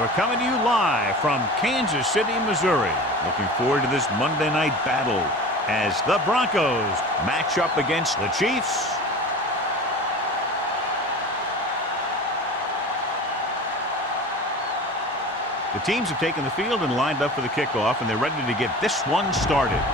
We're coming to you live from Kansas City, Missouri. Looking forward to this Monday night battle as the Broncos match up against the Chiefs. The teams have taken the field and lined up for the kickoff, and they're ready to get this one started.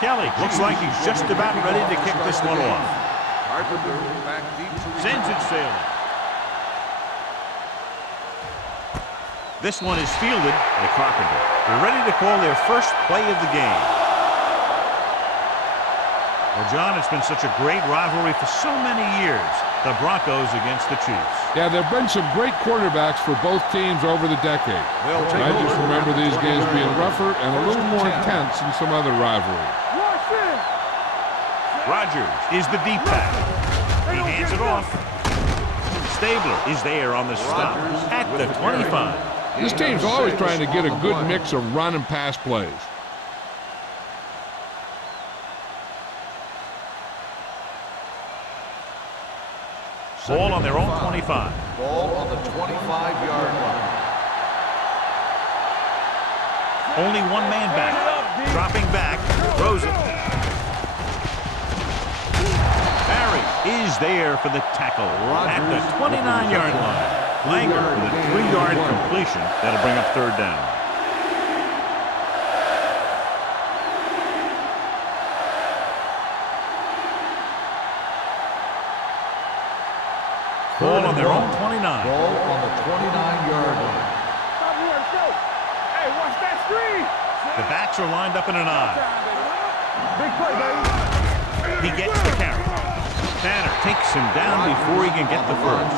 Kelly looks like he's just about ready to kick this one off. Sends it sailing. This one is fielded by Carpenter. They're ready to call their first play of the game. Well, John, it's been such a great rivalry for so many years. The Broncos against the Chiefs. Yeah, there have been some great quarterbacks for both teams over the decade. I just remember these games being rougher and a little more intense than some other rivalries. Rodgers is the deep pass. He hands it off. Stabler is there on the stop at the 25. This team's always trying to get a good mix of run and pass plays. Ball on their own 25. Ball on the 25-yard line. Only one man back. Dropping back. Throws it. Barry is there for the tackle at the 29-yard line. Langer with a 3-yard completion. That'll bring up third down. Ball on their own 29. Ball on the 29-yard line. Hey, watch that screen. The backs are lined up in an I. Big play, baby. He gets the carry. Tanner takes him down before he can get the first.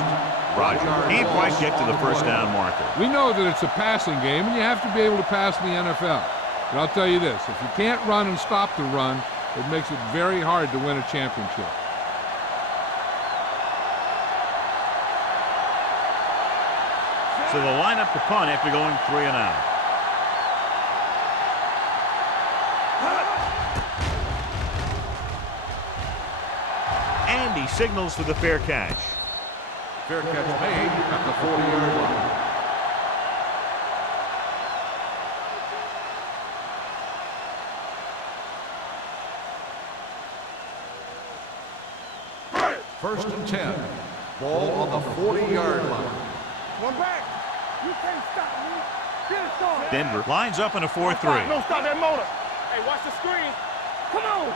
Roger can't quite get to the first down marker. We know that it's a passing game, and you have to be able to pass in the NFL. But I'll tell you this, if you can't run and stop the run, it makes it very hard to win a championship. So they'll line up the punt after going 3 and out. And he signals for the fair catch. Fair catch made at the 40-yard line. First and 10. Ball on the 40-yard line. One back. You can't stop me. Get it on. Denver lines up in a 4-3. No, stop that motor. Hey, watch the screen. Come on.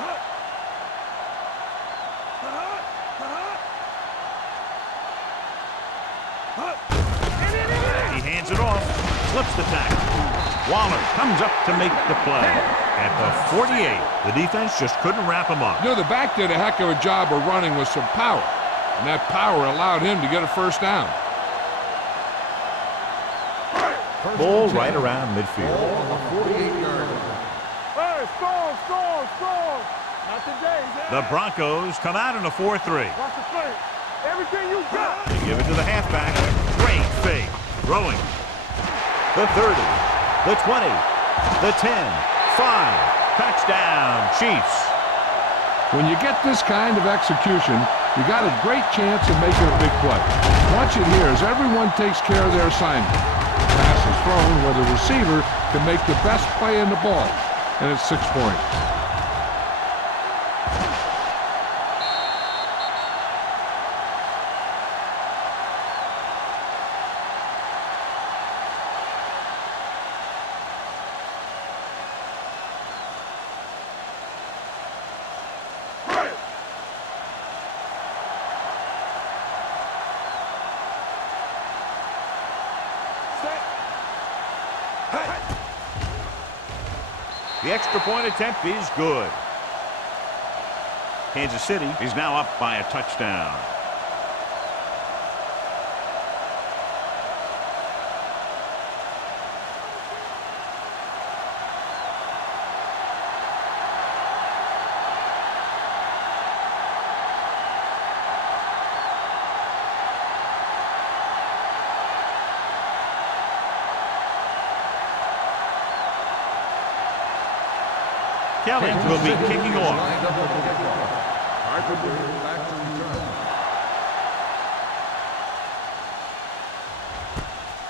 He hands it off, slips the tackle. Waller comes up to make the play. At the 48, the defense just couldn't wrap him up. You know, the back did a heck of a job of running with some power, and that power allowed him to get a first down. Ball right around midfield. Ball on the 48-yard line. Hey, strong. Not today, man. The Broncos come out in a 4-3. Watch the play. Everything you got. They give it to the halfback. Great fake. Throwing. The 30. The 20. The 10. 5. Touchdown, Chiefs. When you get this kind of execution, you got a great chance of making a big play. Watch it here as everyone takes care of their assignment. Pass is thrown where the receiver can make the best play in the ball, and it's 6 points. The extra point attempt is good. Kansas City is now up by a touchdown. Kelly will be kicking off. Lined up for the kickoff. Carpenter back to return.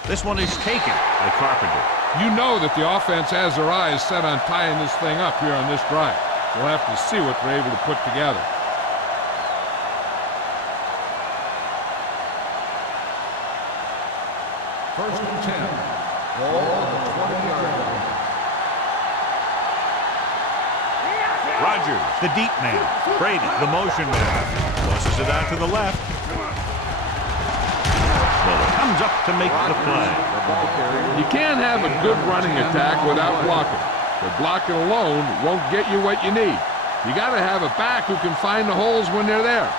This one is taken by Carpenter. You know that the offense has their eyes set on tying this thing up here on this drive. We'll have to see what they're able to put together. First and 10. Ball on the 20-yard line. Rogers, the deep man. Brady, the motion man. Tosses it out to the left. Miller comes up to make the play. You can't have a good running attack without blocking. But blocking alone won't get you what you need. You got to have a back who can find the holes when they're there.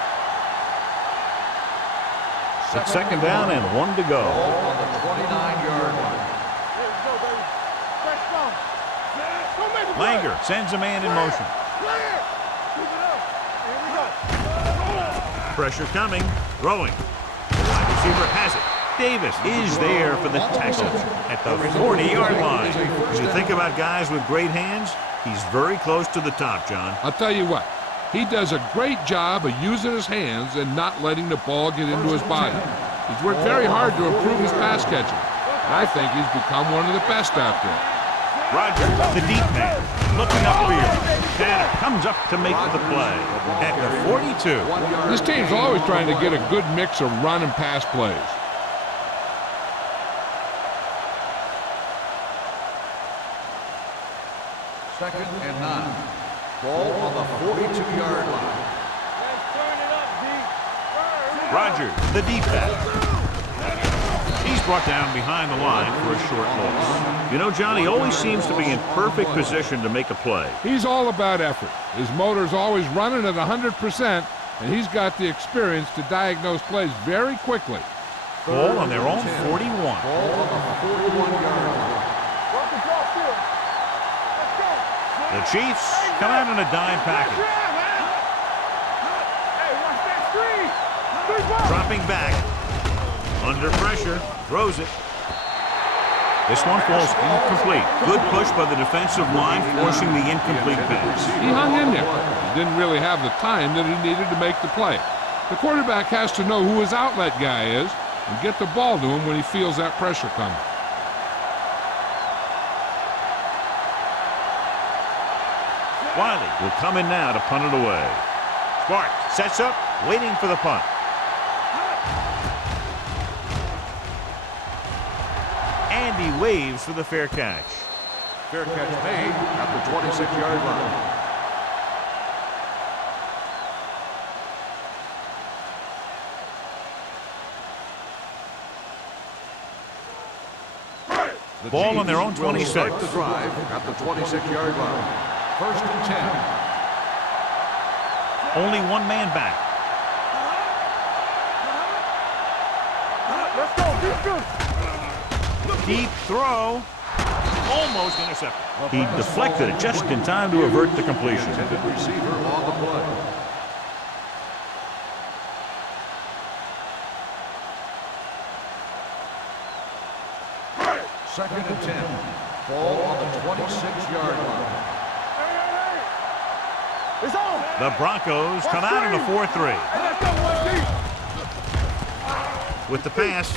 It's second down and 1 to go. Ball on the 29-yard line. Here we go, baby. Let's go. Don't make a play. Langer sends a man in motion. Play it. Keep it up. Here we go. Pressure coming. Throwing. The wide receiver has it. Davis is there for the tackle at the 40-yard line. When you think about guys with great hands, he's very close to the top, John. I'll tell you what, he does a great job of using his hands and not letting the ball get into his body. He's worked very hard to improve his pass catching. And I think he's become one of the best out there. Rogers, the deep man, looking upfield. Tanner comes up to make the play at the 42. This team's always trying to get a good mix of run and pass plays. Second and 9. Ball on the 42-yard line. Let's turn it up, D. Rogers, the deep back. He's brought down behind the line for a short loss. You know, John, he always seems to be in perfect position to make a play. He's all about effort. His motor's always running at 100%, and he's got the experience to diagnose plays very quickly. Ball on their own 41. Ball on the 41-yard line. Work the draw field. Let's go. The Chiefs come out in a dime package. Hey, watch that screen. Three balls. Dropping back. Under pressure. Throws it. This one falls incomplete. Good push by the defensive line, forcing the incomplete pass. He hung in there. He didn't really have the time that he needed to make the play. The quarterback has to know who his outlet guy is and get the ball to him when he feels that pressure coming. Wiley will come in now to punt it away. Sparks sets up, waiting for the punt. And he waves for the fair catch. Fair catch made at the 26-yard line. The Ball on their own Chiefs will 26. start the drive at the 26-yard line. First and 10. Only one man back. Let's go. Defense. Deep throw. Almost intercepted. He deflected it just in time to avert the completion. Intended receiver on the play. Second and 10. Ball on the 26-yard line. It's on. The Broncos come out in a 4-3. Let's go, 1D. With the pass.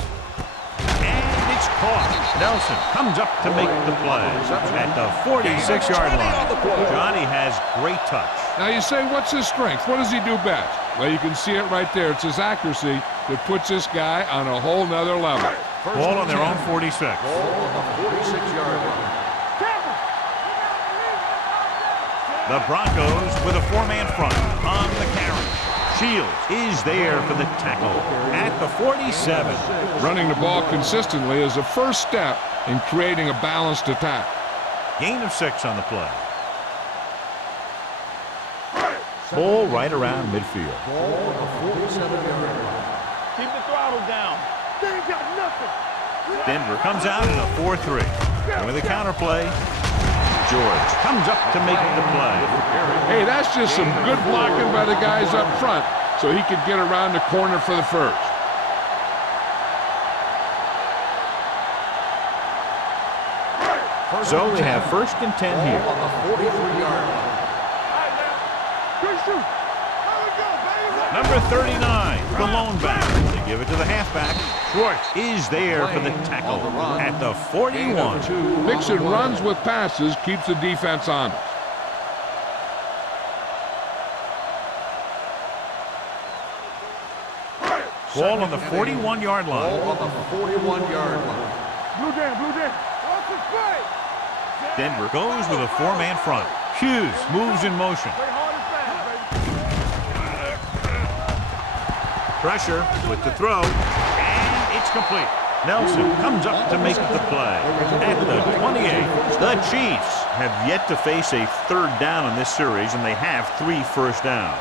And it's caught. Nelson comes up to make the play at the 46-yard line. Johnny has great touch. Now you say, what's his strength? What does he do best? Well, you can see it right there. It's his accuracy that puts this guy on a whole nother level. Ball on their own 46. Ball on the 46-yard line. The Broncos with a four-man front on the carry. Shields is there for the tackle at the 47. Running the ball consistently is the first step in creating a balanced attack. Gain of 6 on the play. Ball right around midfield. Ball on the 47-yard line. Keep the throttle down. They ain't got nothing. Denver comes out in a 4-3. And with a counterplay, George comes up to make the play. Hey, that's just some good blocking by the guys up front so he could get around the corner for the first. So we have first and 10 here. Ball on the 43-yard line. shoot. There we go, baby. Number 39, the lone back. They give it to the halfback. Schwartz is there for the tackle at the 41. Mixing runs with passes keeps the defense honest. Ball on the 41-yard line. Ball on the 41-yard line. Blue Dan, blue Dan. Watch the play. Denver goes with a four-man front. Hughes moves in motion. Play hard and fast, baby. Pressure with the throw, and it's complete. Nelson comes up to make the play. At the 28, the Chiefs have yet to face a third down in this series, and they have 3 first downs.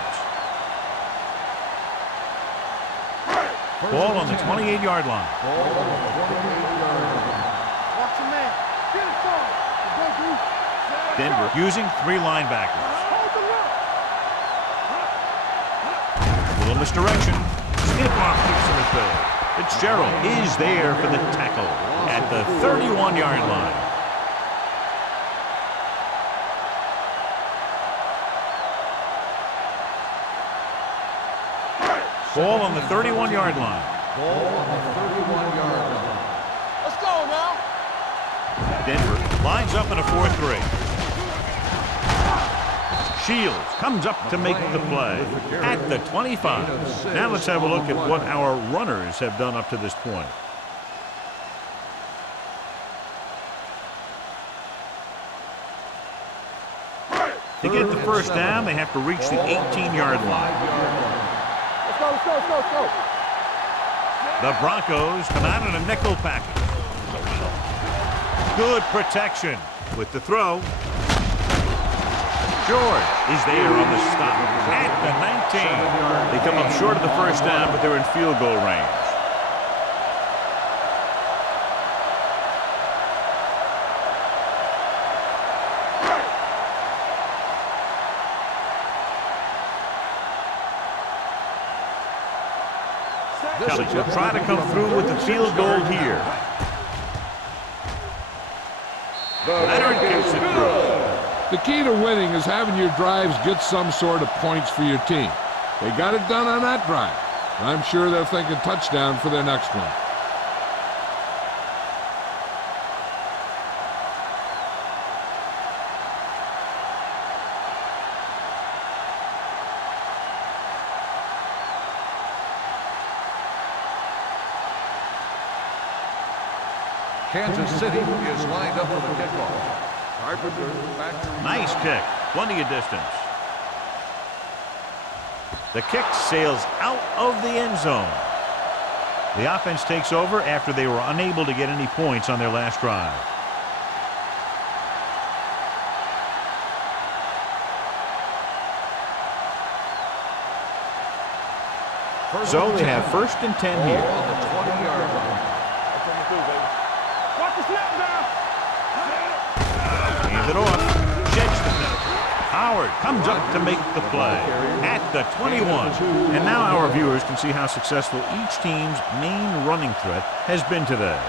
Ball on the 28-yard line. Watch your man. Get it started. Go, Drew. Denver using 3 linebackers. Hold the look. Little misdirection. Skip-off keeps him at bay. Fitzgerald is there for the tackle at the 31-yard line. Ball on the 31-yard line. Ball on the 31-yard line. Let's go now. Denver lines up in a 4-3. Shields comes up to make the play at the 25. Now let's have a look at what our runners have done up to this point. To get the first down, they have to reach the 18-yard line. Let's go, let's go, let's go, let's go. The Broncos come out in a nickel package. Good protection with the throw. George is there on the stop at the 19. They come up short of the first down, but they're in field goal range. Kelly will try to come through with the field goal here. Leonard gets it through. The key to winning is having your drives get some sort of points for your team. They got it done on that drive. I'm sure they're thinking touchdown for their next one. Kansas City is lined up for the kickoff. Carpenter back to Nice kick. Plenty of distance. The kick sails out of the end zone. The offense takes over after they were unable to get any points on their last drive. So they have 1st and 10 ball here. on the 20-yard line. That's what we do, baby. Watch the snap down. Hands it off. Sheds the net. Howard comes up to make the play at the 21. And now our viewers can see how successful each team's main running threat has been today.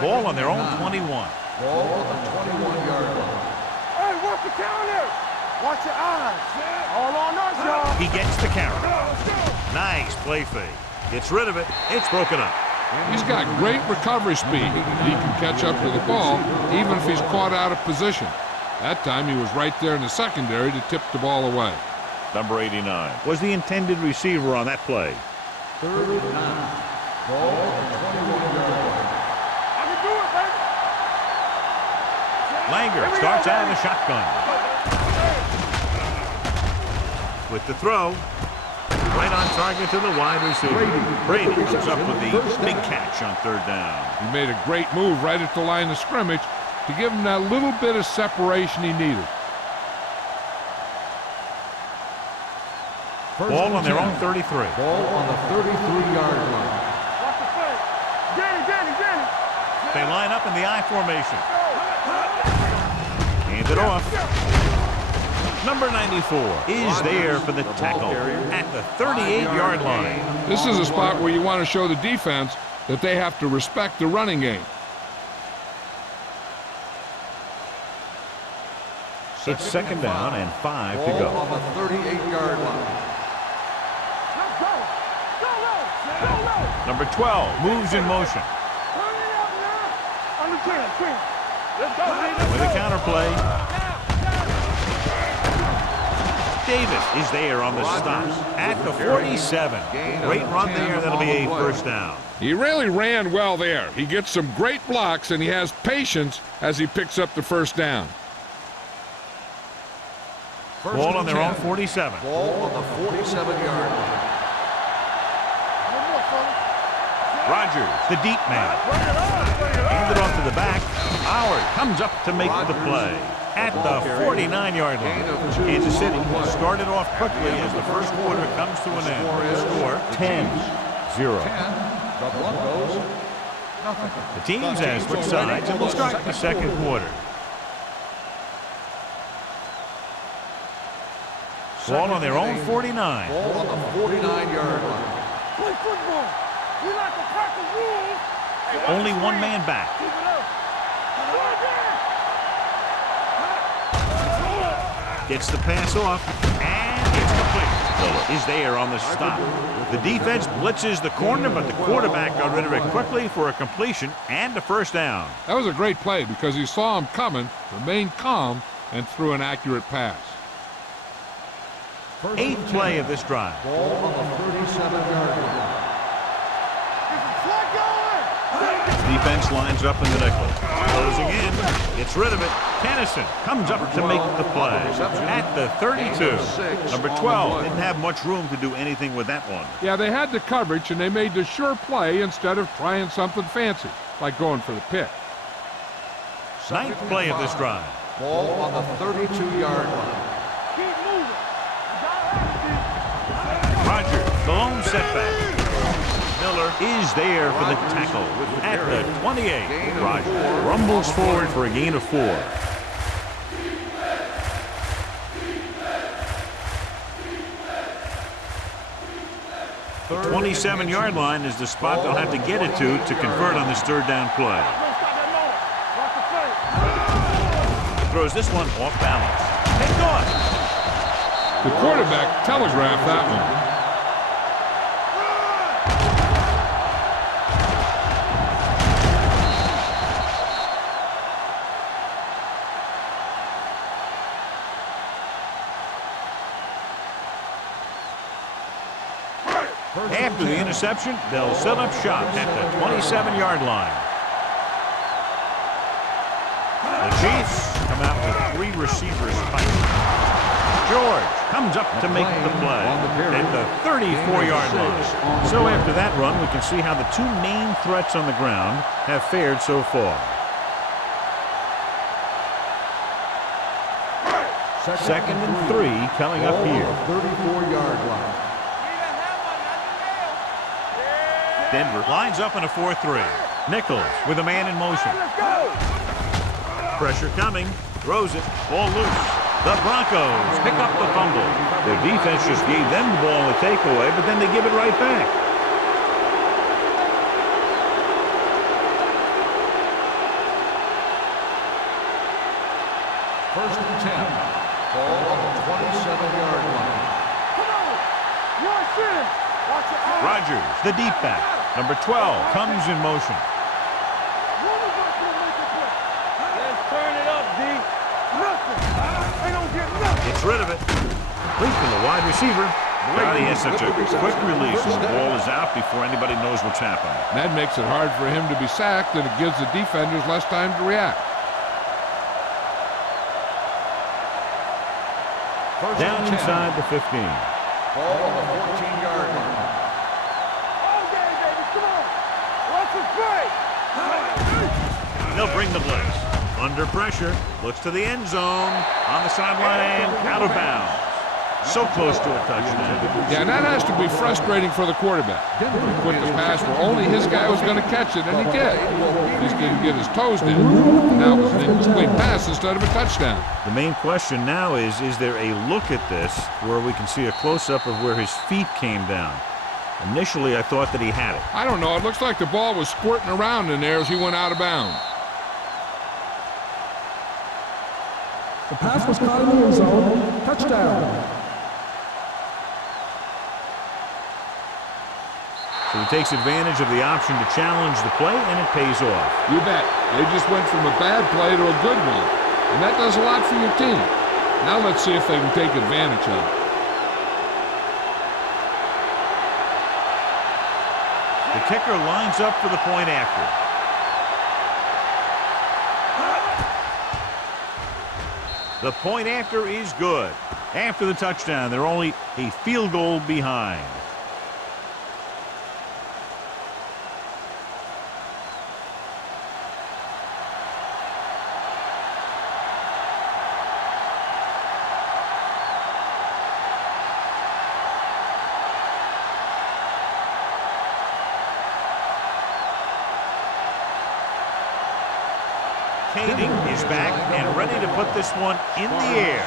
Ball on their own 21. Ball on the 21-yard line. Hey, watch the counter. Watch your eyes. All on us, y'all. He gets the carry. Nice play fake. Gets rid of it. It's broken up. He's got great recovery speed. He can catch up to the ball even if he's caught out of position. That time he was right there in the secondary to tip the ball away. Number 89 was the intended receiver on that play. 3rd and 9. Ball on the 21-yard line. I can do it, baby. Langer starts out in the shotgun. With the throw, right on target to the wide receiver. Brady comes up with the big catch on 3rd down. He made a great move right at the line of scrimmage to give him that little bit of separation he needed. Ball on their own 33. Ball on the 33-yard line. Watch the play. Danny. They line up in the I formation. Hands it off. Number 94 is there for the tackle at the 38-yard line. This is a spot where you want to show the defense that they have to respect the running game. It's second down and 5 to Ball go. on the 38-yard line. Let's go. Go. Number 12 moves in motion. Turn it up now. On the 10. Let's go, baby. With a counterplay. Davis is there on the stop at the 47. Great run there. That'll be a first down. He really ran well there. He gets some great blocks, and he has patience as he picks up the first down. Ball on their own 47. Ball on the 47-yard line. One more, fellas. Rogers, the deep man. Handed off to the back. Howard comes up to make the play at the 49-yard line. Kansas City started off quickly as the first quarter comes to an end. Score 10-0. 10. The Broncos, nothing. The teams have switched sides and will start the second quarter. Ball on their own 49. Ball on the 49-yard line. Play football. We like to practice rules. Hey, watch Only the one screen. man back. Keep it up. Right there. Gets the pass off, and it's complete. Miller is there on the stop. The defense blitzes the corner, but the quarterback got rid of it quickly for a completion and a first down. That was a great play because he saw him coming, remained calm, and threw an accurate pass. Eighth play of this drive. Ball on the 37-yard line. Defense lines up in the nickel. Closing in, gets rid of it. Tennyson comes up to make the play at the 32. Number 12 didn't have much room to do anything with that one. Yeah, they had the coverage, and they made the sure play instead of trying something fancy, like going for the pick. Ninth play of this drive. Ball on the 32-yard line. Keep moving. You got Rogers, the lone setback. Miller is there for the tackle at the 28. Rogers rumbles forward for a gain of 4. 27-yard line is the spot they'll have to get it to convert on this third down play. Throws this one off balance. Picked off. The quarterback telegraphed that one. After the interception, they'll set up shop at the 27-yard line. The Chiefs come out with 3 receivers fighting. George comes up to make the play at the 34-yard line. So after that run, we can see how the 2 main threats on the ground have fared so far. Second and 3 coming up here. 34-yard line. Denver lines up in a 4-3. Nichols with a man in motion. Pressure coming. Throws it. Ball loose. The Broncos pick up the fumble. Their defense just gave them the ball in the takeaway, but then they give it right back. First and 10. Ball on the 27-yard line. Come on. You're shooting. Watch your eyes. Rogers, the deep back. Number 12 comes in motion. One of us will make a play. Let's turn it up, D. Nothing. They don't get nothing. Gets rid of it. Complete from the wide receiver. God, he has such a quick release, and the ball is out before anybody knows what's happened. That makes it hard for him to be sacked, and it gives the defenders less time to react. Down inside the 15. Ball on the 14-yard line. Okay, baby, come on. Let's play. They'll bring the blitz. Under pressure, looks to the end zone, on the sideline, out of bounds. So close to a touchdown. Yeah, and that has to be frustrating for the quarterback. He put the pass where only his guy was going to catch it, and he did. He just didn't get his toes in. And that was an incomplete pass instead of a touchdown. The main question now is there a look at this where we can see a close-up of where his feet came down? Initially, I thought that he had it. I don't know. It looks like the ball was squirting around in there as he went out of bounds. The pass was caught in the end zone. Touchdown. So he takes advantage of the option to challenge the play, and it pays off. You bet. They just went from a bad play to a good one. And that does a lot for your team. Now let's see if they can take advantage of it. The kicker lines up for the point after. The point after is good. After the touchdown, they're only a field goal behind. Kading is back and ready to put this one in the air.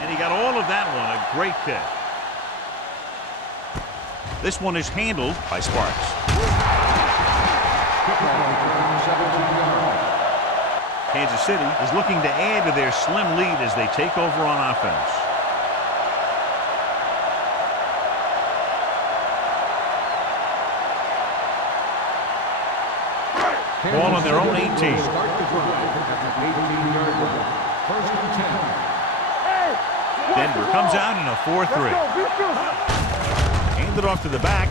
And he got all of that one. A great kick. This one is handled by Sparks. Kansas City is looking to add to their slim lead as they take over on offense. Ball on their own 18. Denver comes out in a 4-3. Hand it off to the back.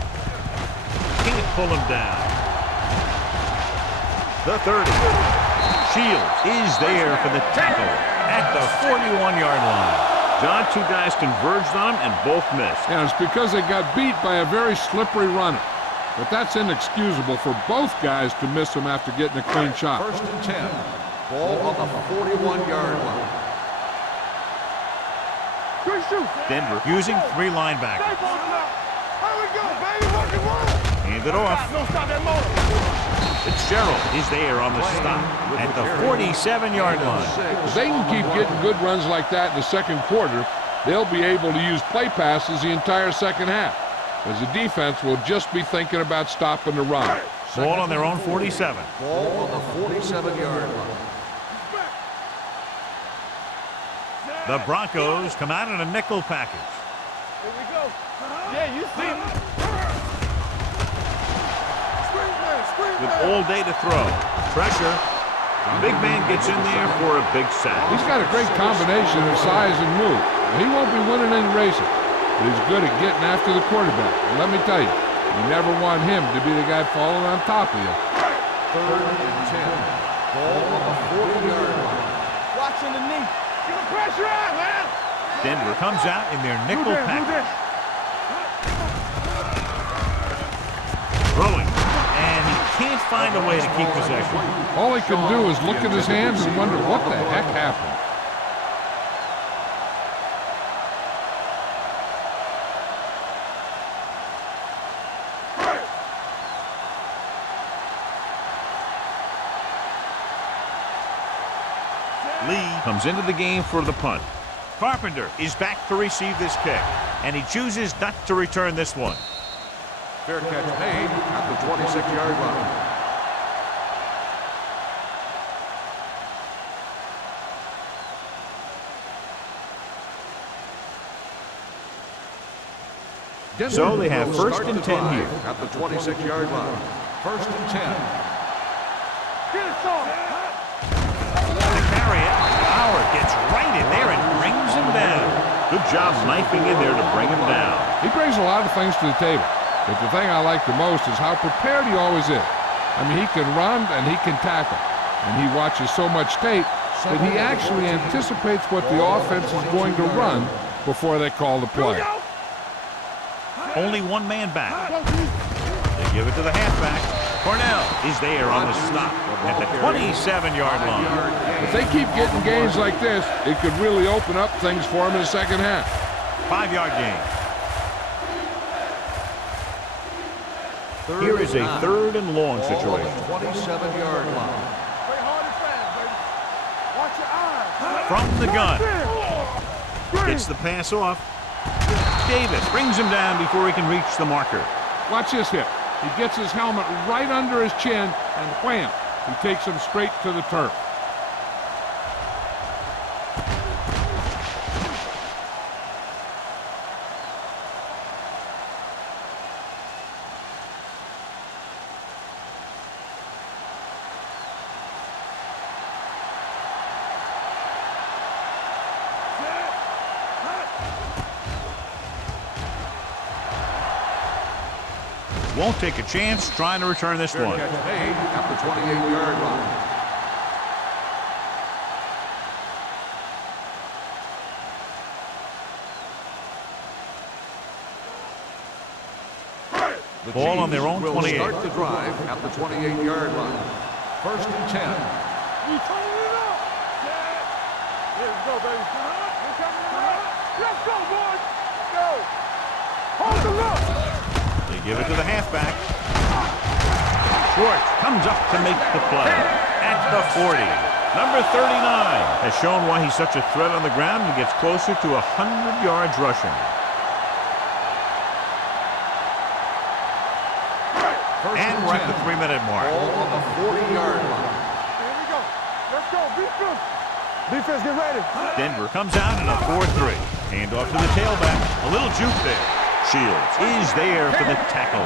Can't pull him down. The 30. Shields is there for the tackle at the 41-yard line. John, two guys converged on him and both missed. And it's because they got beat by a very slippery runner. But that's inexcusable for both guys to miss him after getting a clean shot. First and 10. Ball on the 41-yard line. Denver using three linebackers. Hand it off. Fitzgerald is there on the stop at the 47-yard line. If they can keep getting good runs like that in the second quarter, they'll be able to use play passes the entire second half, as the defense will just be thinking about stopping the run. Ball on their own 47. Ball on the 47-yard line. The Broncos come out in a nickel package. Here we go. Yeah, you see me. With all day to throw. Pressure. The big man gets in there for a big sack. He's got a great combination of size and move. He won't be winning any races, but he's good at getting after the quarterback. And let me tell you, you never want him to be the guy falling on top of you. Third and 10. Ball on the 40-yard line. Watching the knee. Get the pressure on, man. Denver comes out in their nickel package. Throwing. And he can't find a way to keep possession. All he can do is look at his hands and wonder what the heck happened. Lee comes into the game for the punt. Carpenter is back to receive this kick, and he chooses not to return this one. Fair catch made at the 26-yard line. So they have first and 10 here. At the 26-yard line. First and 10. Get it, son. To carry it, Howard gets right in there and brings him down. Good job knifing in there to bring him down. He brings a lot of things to the table, but the thing I like the most is how prepared he always is. I mean, he can run and he can tackle, and he watches so much tape that he actually anticipates what the offense is going to run before they call the play. Only one man back. They give it to the halfback. Cornell is there on the stop at the 27-yard line. If they keep getting gains like this, it could really open up things for him in the second half. 5-yard gain. Here is a third and long situation. 27-yard line. Play hard and fast, baby. Watch your eyes. From the gun. Gets the pass off. Davis brings him down before he can reach the marker. Watch this hit. He gets his helmet right under his chin, and wham, he takes him straight to the turf. won't take a chance trying to return this Fair one. catch made at the 28-yard line. The Ball on their Chiefs own will 28. start the drive at the 28-yard line. 1st and 10. You turning it up. Set. Let's go, baby. We're coming around. Let's go, boys. Let's go. Hold the look. They give it to the halfback. Schwartz comes up to make the play at the 40. Number 39 has shown why he's such a threat on the ground and gets closer to 100 yards rushing. And we're at the 3-minute mark. Ball on the 40-yard line. Here we go. Let's go. Defense. Defense, get ready. Denver comes out in a 4-3. Hand off to the tailback. A little juke there. Shields is there for the tackle.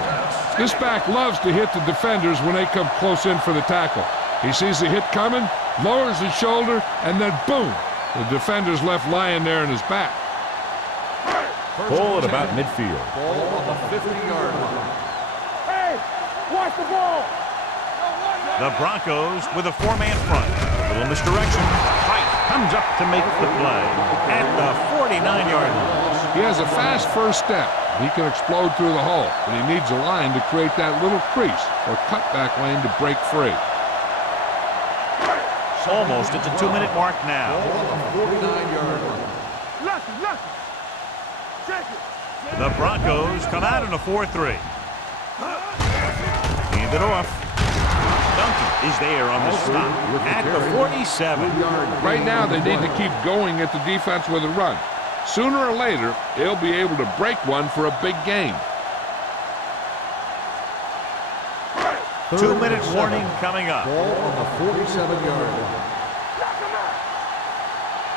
This back loves to hit the defenders when they come close in for the tackle. He sees the hit coming, lowers his shoulder, and then boom, the defender's left lying there in his back. Ball at about midfield. Ball on the 50-yard line. Hey, watch the ball. The Broncos with a 4-man front. A little misdirection. Fight comes up to make the play at the 49-yard line. He has a fast first step. He can explode through the hole, but he needs a line to create that little crease or cutback lane to break free. Almost at the 2-minute mark now. Ball on the 49-yard line. Lucky. Check it. The Broncos come out in a 4-3. Hand it off. Duncan is there on the stop at the 47. Right now, they need to keep going at the defense with a run. Sooner or later, they'll be able to break one for a big gain. 2-minute warning coming up. Ball on the 47-yard line. Knock him out.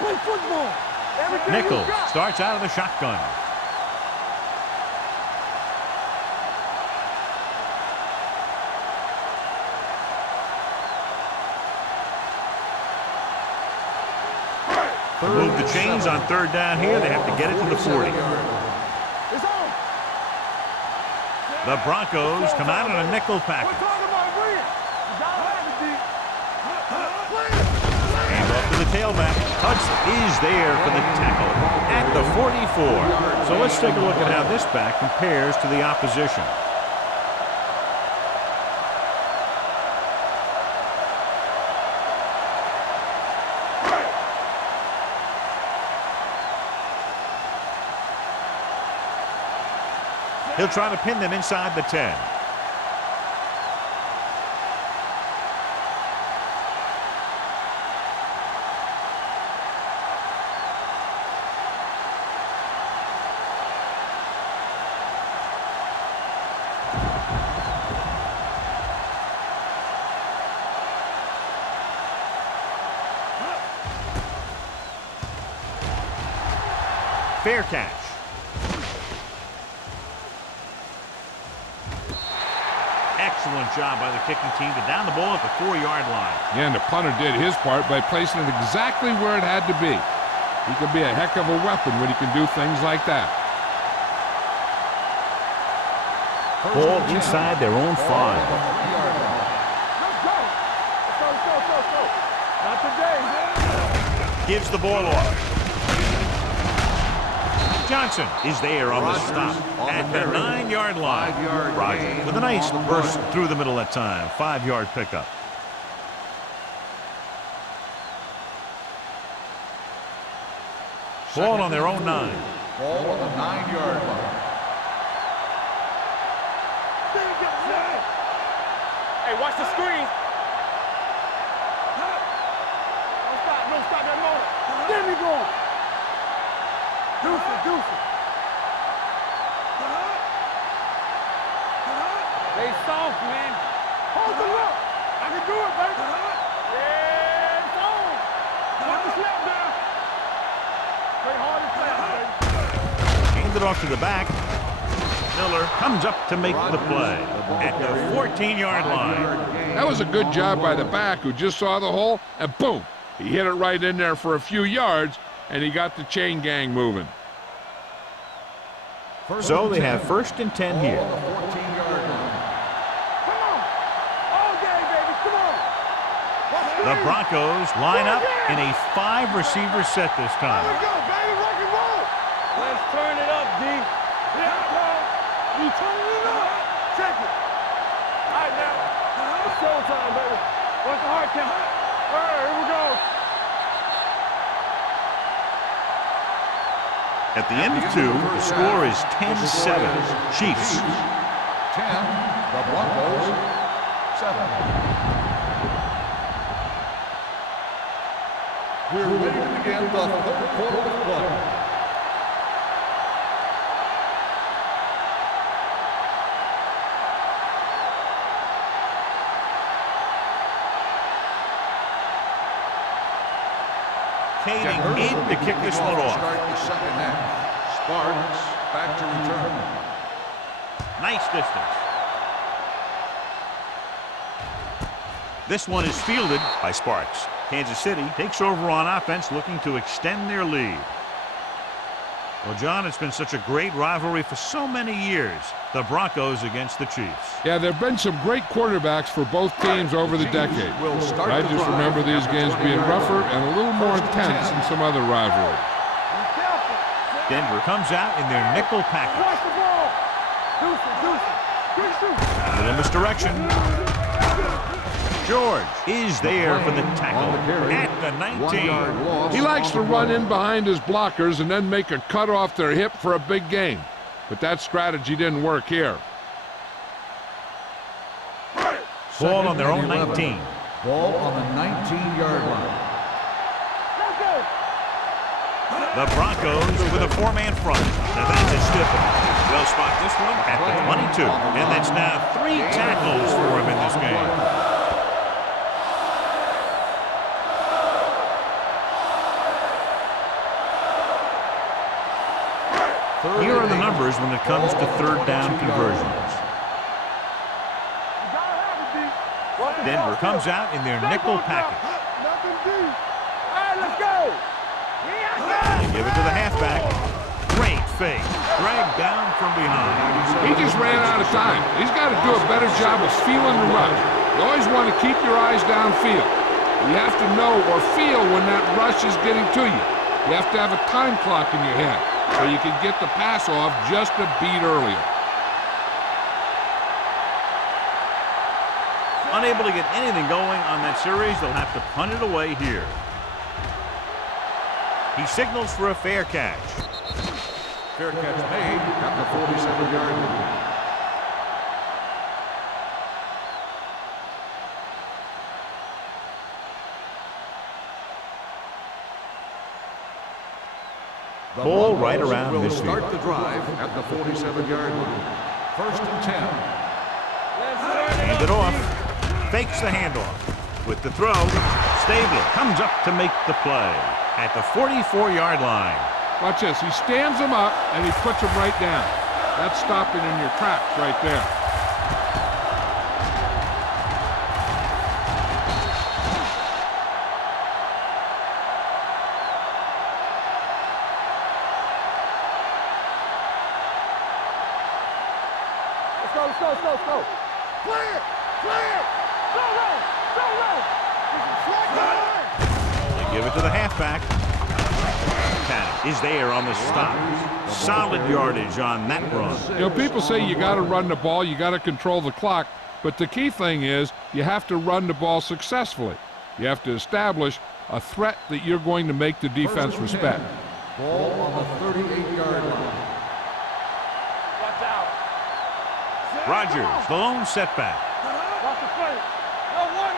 Play football. Everything you Nichols got. starts out of the shotgun. To move the chains on 3rd down here, they have to get it to the 40. It's on. The Broncos come out in a nickel We're package. talking about win. You gotta have it, D. Hand off to the tailback. Hudson is there for the tackle at the 44. So let's take a look at how this back compares to the opposition. He'll try to pin them inside the 10. Fair catch. Excellent job by the kicking team to down the ball at the 4-yard line. Yeah, and the punter did his part by placing it exactly where it had to be. He can be a heck of a weapon when he can do things like that. Ball inside their own 5. Let's go. Let's go. Not today, man. Gives the ball off. Johnson is there on the stop at the 9-yard line. Rogers with a nice burst through the middle that time. 5-yard pickup. Ball on their own 9. Ball on the 9-yard line. Hey, watch the screen. Don't stop that motor. There we go. Deuce it. They soft, man. Hold the look. I can do it, baby. Yeah, it's on. Put the slap down. Play hard and fast, baby. Hand it off to the back. Miller comes up to make the play at the 14-yard line. That was a good job by the back who just saw the hole, and boom, he hit it right in there for a few yards, and he got the chain gang moving. So they have 1st and 10 here. 14-yard line. The Broncos line up in a 5-receiver set this time. Let's go, baby. Rock and roll. Let's turn it up, D. Yeah, you turn it up. Check it. All right, now. It's showtime, baby. What's the hard count? All right, here we go. At the end of 2, the score is 10-7. Chiefs. 10, the Broncos, 7. We're ready to begin the third quarter of play. Kading in to kick this one off. Start the second half. Sparks back to return. Nice distance. This one is fielded by Sparks. Kansas City takes over on offense, looking to extend their lead. Well, John, it's been such a great rivalry for so many years. The Broncos against the Chiefs. Yeah, there have been some great quarterbacks for both teams over the decade. But I just remember these games being rougher and a little more intense than some other rivalries. Denver comes out in their nickel package. Watch the ball. Deuce it. In a misdirection. George is there for the tackle at the 19. He likes to run in behind his blockers and then make a cut off their hip for a big gain. But that strategy didn't work here. Ball on their own 19. Ball on the 19-yard line. The Broncos with a 4-man front. Now that's a stiff one. They'll spot this one at the 22. And that's now 3 tackles for him in this game. Here are the numbers when it comes to third down conversions. Denver comes out in their nickel package. They give it to the halfback. Great fake. Dragged down from behind. He just ran out of time. He's got to do a better job of feeling the rush. You always want to keep your eyes downfield. You have to know or feel when that rush is getting to you. You have to have a time clock in your head so you can get the pass off just a beat earlier. Unable to get anything going on that series, they'll have to punt it away here. He signals for a fair catch. Fair catch made at the 47-yard line. Ball right around will this start field. the drive at the 47-yard line. First and 10. Hand it off. Fakes the handoff. With the throw, Stabler comes up to make the play at the 44-yard line. Watch this. He stands him up and he puts him right down. That's stopping in your tracks right there. Let's go. Clear. Go low. They give it to the halfback. Tanner is there on the stop. Solid yardage on that run. You know, people say you got to run the ball, you got to control the clock, but the key thing is you have to run the ball successfully. You have to establish a threat that you're going to make the defense respect. Ball on the 38-yard line. Watch out. Rodgers, the lone setback. Watch the play. No, one.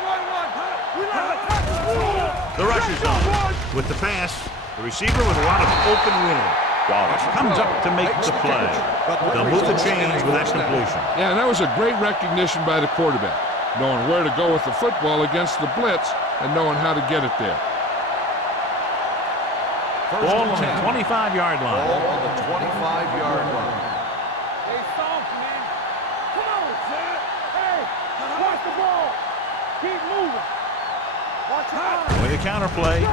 We like to touch. The rush is on. With the pass, the receiver with a lot of open room. Wallace comes up to make the play. They'll move the chains with that completion. Yeah, and that was a great recognition by the quarterback, knowing where to go with the football against the blitz and knowing how to get it there. Ball on the 25-yard line. Ball on the 25-yard line. Stay soft, man. Come on, son. Hey, watch the ball. Keep moving. Watch out. With a counterplay,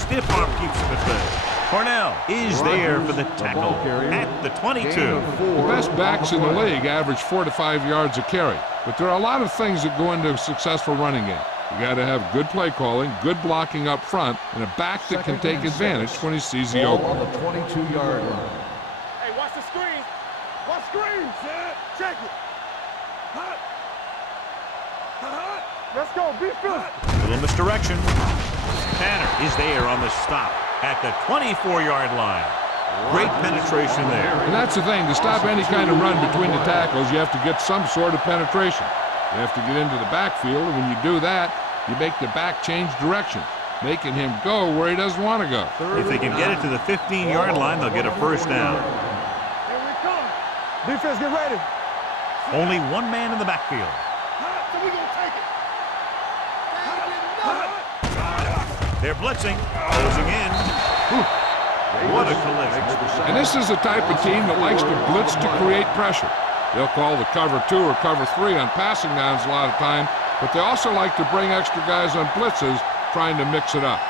stiff arm keeps him at bay. Cornell is there for the tackle at the 22. The best backs in the league average 4 to 5 yards a carry, but there are a lot of things that go into a successful running game. You got to have good play calling, good blocking up front, and a back that can take advantage when he sees the Ball opening. on the 22-yard line. Hey, watch the screen. Watch screen. Check it. Let's go. Be physical. Little misdirection. Tanner is there on the stop at the 24-yard line. Great penetration there. And that's the thing, to stop any kind of run between the tackles, you have to get some sort of penetration. You have to get into the backfield, and when you do that, you make the back change direction, making him go where he doesn't want to go. If they can get it to the 15-yard line, they'll get a first down. Here we come. Defense, get ready. Only one man in the backfield. So we gonna take it. They're blitzing, closing in. What a collision. And this is the type of team that likes to blitz to create pressure. They'll call the cover 2 or cover 3 on passing downs a lot of time, but they also like to bring extra guys on blitzes, trying to mix it up.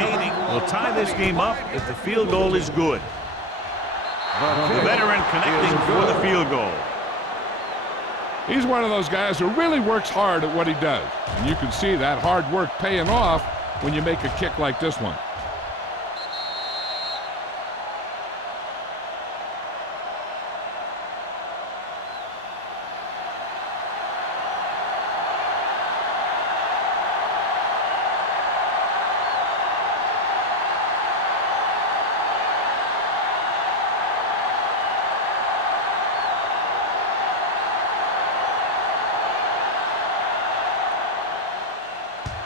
Haynie will tie this game up if the field goal is good. The veteran connecting for the field goal. He's one of those guys who really works hard at what he does. And you can see that hard work paying off when you make a kick like this one.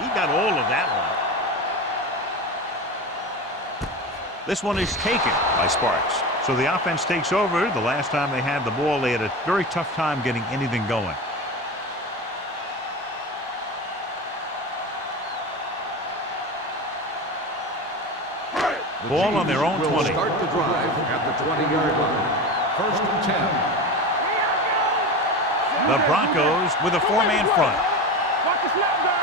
He got all of that one. This one is taken by Sparks. So the offense takes over. The last time they had the ball, they had a very tough time getting anything going. Ball on their own 20. Start the drive at the 20-yard line. First and 10. The Broncos with a 4-man front. Watch the snap down.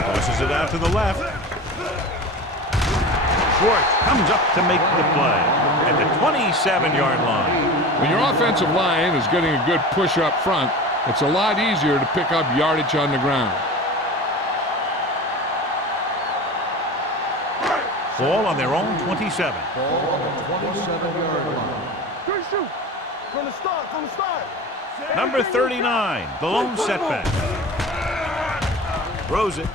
Tosses it out to the left. Schwartz comes up to make the play at the 27-yard line. When your offensive line is getting a good push up front, it's a lot easier to pick up yardage on the ground. Ball on their own 27. Ball on the 27-yard line. Good shoot. From the start, from the start. Number 39, the lone setback. Throws it.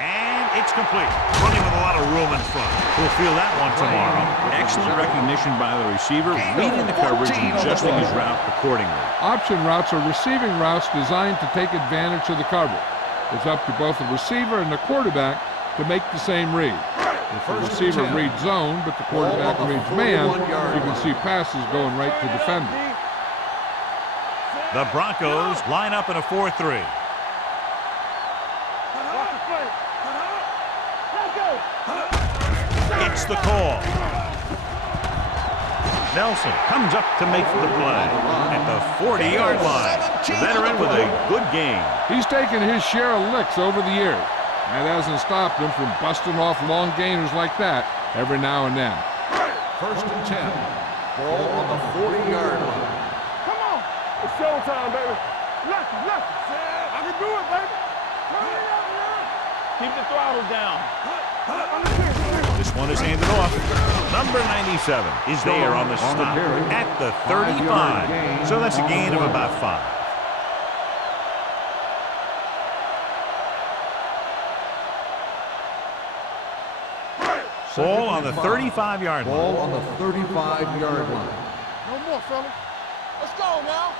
And it's complete. Running with a lot of room in front. We'll feel that one tomorrow. Excellent recognition by the receiver, reading the coverage and adjusting his route accordingly. Option routes are receiving routes designed to take advantage of the coverage. It's up to both the receiver and the quarterback to make the same read. If the receiver reads zone, but the quarterback reads man, you can see passes going right to defenders. The Broncos line up in a 4-3. It's the call. Nelson comes up to make the play at the 40-yard line. The veteran with a good game. He's taken his share of licks over the years. That hasn't stopped him from busting off long gainers like that every now and then. First and 10. Ball on the 40-yard line. Come on. It's showtime, baby. Left. I can do it, baby. Hurry up, man. Keep the throttle down. This one is handed off. Number 97 is there on the stop at the 35. So that's a gain of about 5. Ball on the 35-yard line. Ball on the 35-yard line. No more, fellas. Let's go now.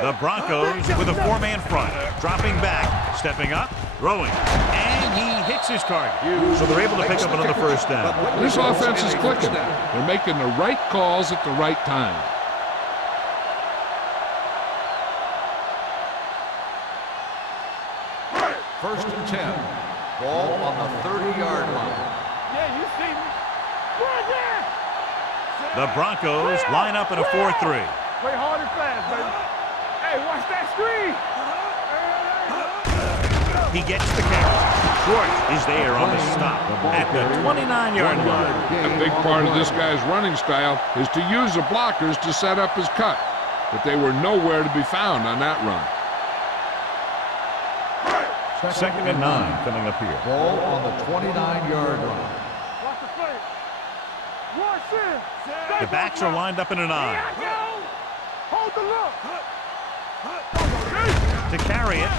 The Broncos with a 4-man front. Dropping back, stepping up, throwing. And he hits his target. So they're able to pick up another first down. This offense is clicking. They're making the right calls at the right time. First and 10. Ball on the 30-yard line. Yeah, you see me. Right there. The Broncos line up in a 4-3. Play hard and fast, baby. Hey, watch that screen. He gets the catch. Short is there on the stop at the 29-yard line. A big part of this guy's running style is to use the blockers to set up his cut, but they were nowhere to be found on that run. 2nd and 9 coming up here. Ball on the 29-yard line. Watch the play. Rush in. The backs are lined up in an I. Hold the look. To carry it,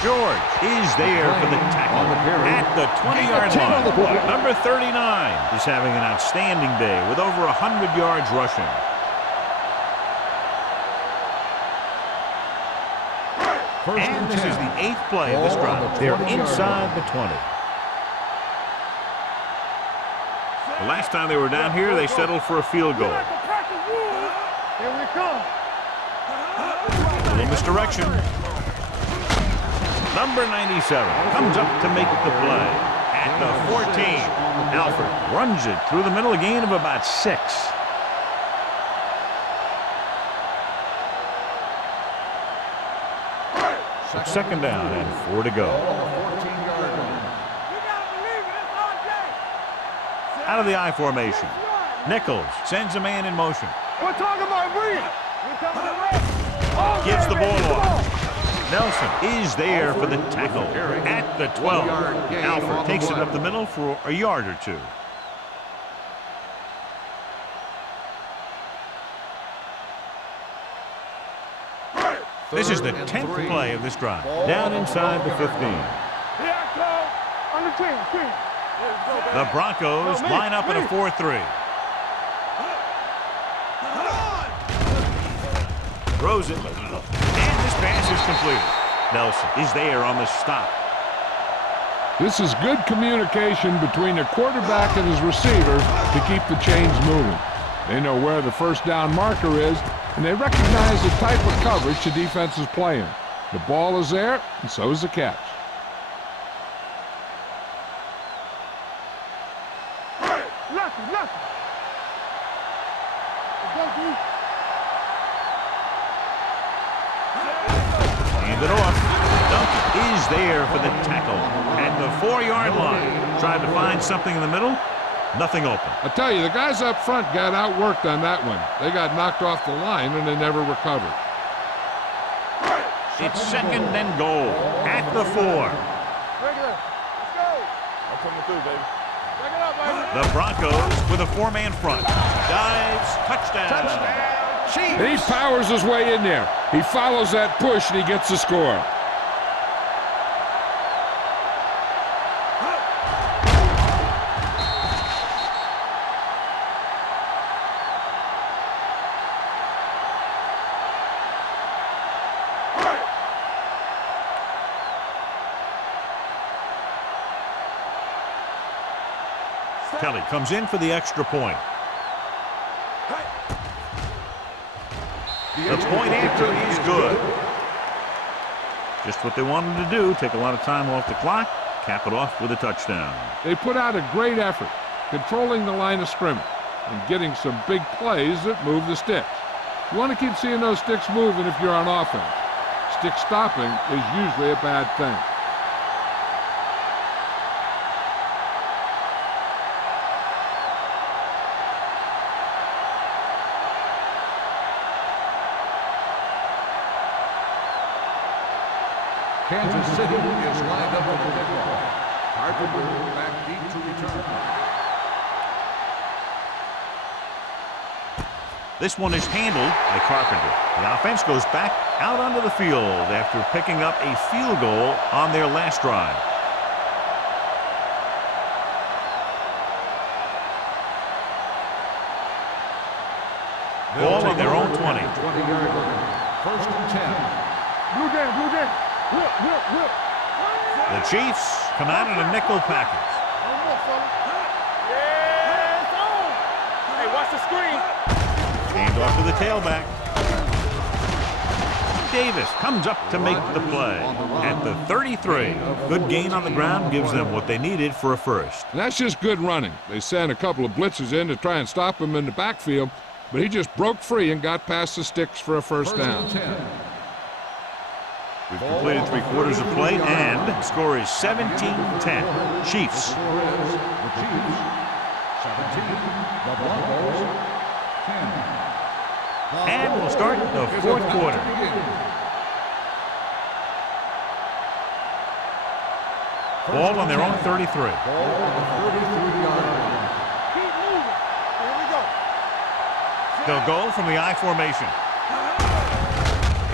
George is there for the tackle at the 20-yard line. Number 39 is having an outstanding day with over 100 yards rushing. And this is the 8th play of this drive. They're inside the 20. The last time they were down here, they settled for a field goal. Here we come. A little misdirection. Number 97 comes up to make the play at the 14. Alford runs it through the middle, a gain of about 6. Second down and 4 to go. Out of the I formation. Nichols sends a man in motion. We're talking about read. Gives the ball off. Nelson is there for the tackle at the 12. Alford takes it up the middle for a yard or 2. This is the 10th play of this drive. Down inside the 15. On the 10. The Broncos line up in a 4-3. Throws it. And this pass is completed. Nelson is there on the stop. This is good communication between the quarterback and his receiver to keep the chains moving. They know where the first down marker is, and they recognize the type of coverage the defense is playing. The ball is there, and so is the catch. Hand it off. Duncan is there for the tackle at the 4-yard line. Tried to find something in the middle. Nothing open. I tell you, the guys up front got outworked on that one. They got knocked off the line, and they never recovered. It's 2nd and goal at the 4. Regular. Let's go. I'm coming through, baby. Back it up, baby. The Broncos with a 4-man front. Dives. Touchdown. Chiefs. And he powers his way in there. He follows that push, and he gets the score. Kelly comes in for the extra point. The point after is good. Just what they wanted to do, take a lot of time off the clock, cap it off with a touchdown. They put out a great effort, controlling the line of scrimmage and getting some big plays that move the sticks. You want to keep seeing those sticks moving if you're on offense. Stick stopping is usually a bad thing. Kansas City is lined up with the kickoff. Carpenter back deep to return. This one is handled by Carpenter. The offense goes back out onto the field after picking up a field goal on their last drive. Ball on their own 20. 20-yard line. 1st and 10. Blue game. Whip. The Chiefs come out in a nickel package. Yeah, it's on. Hey, watch the screen. Hand off to the tailback. Davis comes up to make the play at the 33. Good gain on the ground gives them what they needed for a first. And that's just good running. They sent a couple of blitzers in to try and stop him in the backfield, but he just broke free and got past the sticks for a first down. We've completed 3/4 of play, and the score is 17-10. Chiefs. The score is the Chiefs 17, the Broncos 10. And we'll start the Is fourth about to quarter. begin. Ball on their own 33. Ball on the 33-yard line. Keep moving. Here we go. They'll go from the I formation.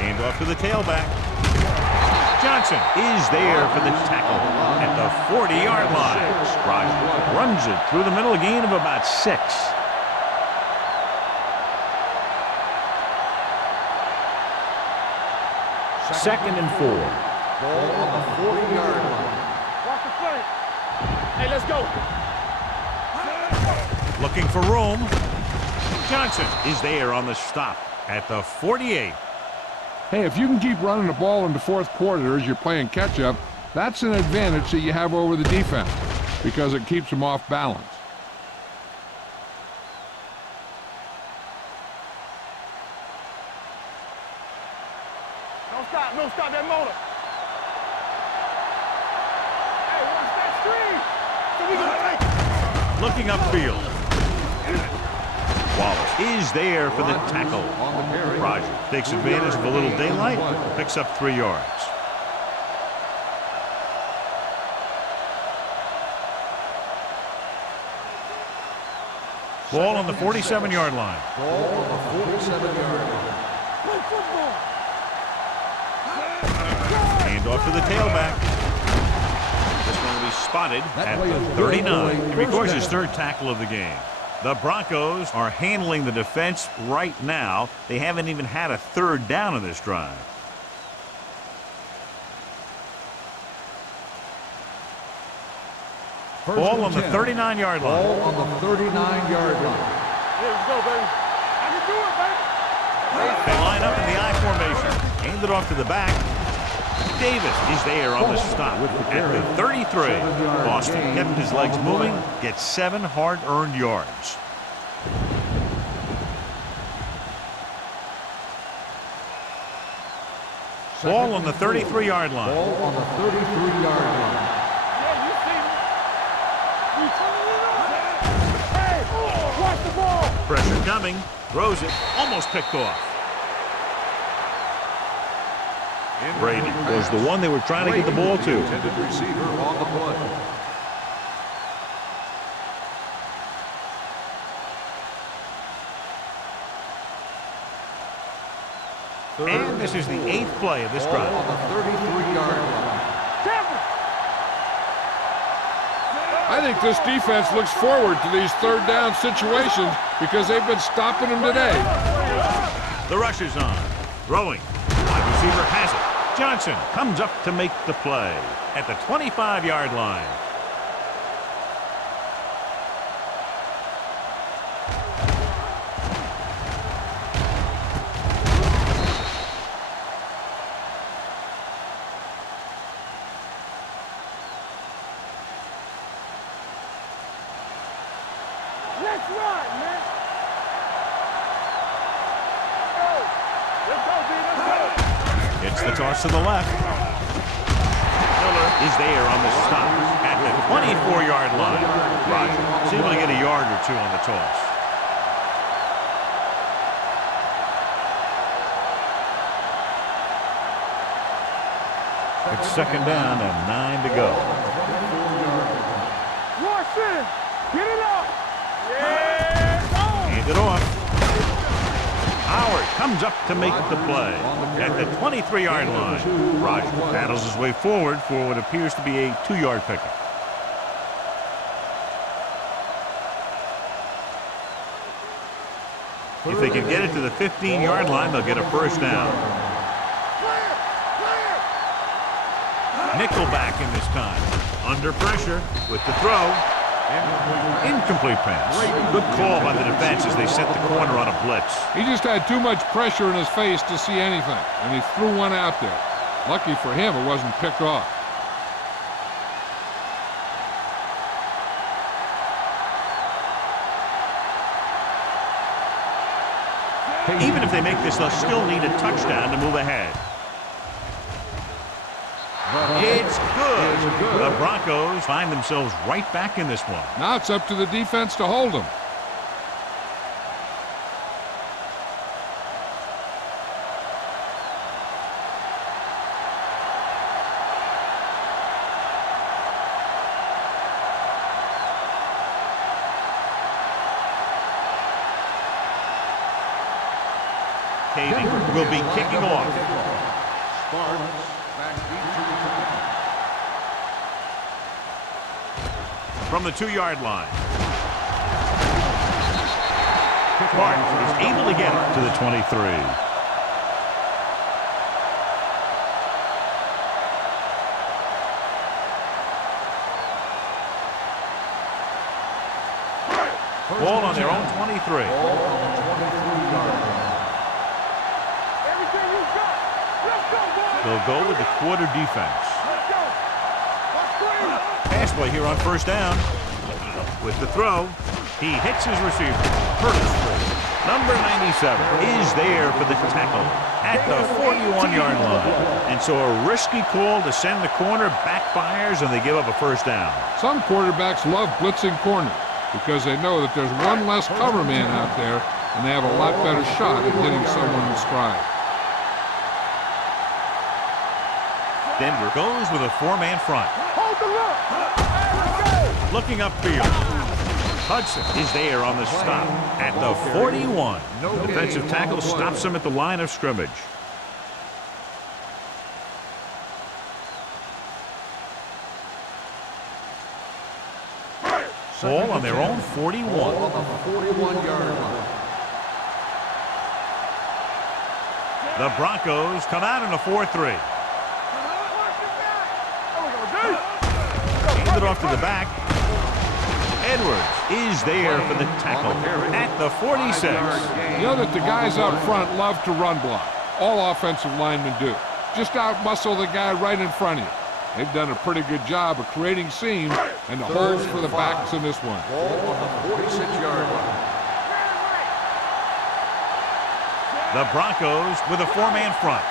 Hand off to the tailback. Johnson is there for the tackle at the 40-yard line. Rogers runs it through the middle, a gain of about 6. Second and 4. Ball on the 40-yard line. Watch the play. Hey, let's go. Looking for room. Johnson is there on the stop at the 48. Hey, if you can keep running the ball in the fourth quarter as you're playing catch-up, that's an advantage that you have over the defense because it keeps them off balance. Don't stop that motor. Hey, watch that screen. So we can Looking upfield. Wallace is there for the tackle. On the carry. Rogers takes advantage of a little daylight, picks up 3 yards. Ball on the 47-yard line. Ball on the 47-yard line. play football. Hand off to the tailback. This one will be spotted at the 39. He records his 3rd tackle of the game. The Broncos are handling the defense right now. They haven't even had a 3rd down of this drive. Ball on the 39-yard line. Ball on the 39-yard line. Here we go, baby. I can do it, baby. They line up in the I formation. Hand it off to the back. Davis is there on the stop at the 33. Boston kept his legs moving, gets 7 hard-earned yards. Ball on the 33-yard line. Ball on the 33-yard line. Yeah, you see me. You turning it on. Hey, watch the ball. Pressure coming. Throws it. Almost picked off. Brady was the one they were trying to get the ball to. Intended receiver on the play. And this is the 8th play of this drive. Ball on the 33-yard line. I think this defense looks forward to these 3rd down situations because they've been stopping them today. The rush is on. Throwing. Wide receiver has it. Johnson comes up to make the play at the 25-yard line. Let's run, man. Go. Let's go, D. Let's go. It's the toss to the left. Miller is there on the stop at the 24-yard line. Rogers is able to get a yard or 2 on the toss. It's 2nd down and 9 to go. Rush in. Get it up. Yeah, go. Hand it off. Howard comes up to make the play at the 23-yard line. Rogers battles his way forward for what appears to be a 2-yard pickup. If they can get it to the 15-yard line, they'll get a 1st down. Nickelback in this time. Under pressure with the throw. Incomplete pass. Good call by the defense as they set the corner on a blitz. He just had too much pressure in his face to see anything, and he threw one out there. Lucky for him, it wasn't picked off. Even if they make this, they'll still need a touchdown to move ahead. It's good. The Broncos find themselves right back in this one. Now it's up to the defense to hold them. Will be kicking off. Sparks back into the time. From the 2-yard line. Sparks is able to get it to the 23. Ball on their own 23. Ball on the 23-yard line. They'll go with the quarter defense. Pass play here on first down. With the throw, he hits his receiver. Curtis, number 97, is there for the tackle at the 41-yard line. And so a risky call to send the corner backfires, and they give up a first down. Some quarterbacks love blitzing corners because they know that there's one less cover man out there, and they have a lot better shot at hitting someone in stride. Denver goes with a 4-man front. Looking upfield. Hudson is there on the stop at the 41. Defensive tackle stops him at the line of scrimmage. Ball on their own 41. Ball on the 41-yard line. The Broncos come out in a 4-3. Hand it off to the back. Edwards is there for the tackle at the 46. You know that the guys up front love to run block. All offensive linemen do. Just out-muscle the guy right in front of you. They've done a pretty good job of creating seams and the holes for the backs in this one. Ball on the 46-yard line. The Broncos with a 4-man front.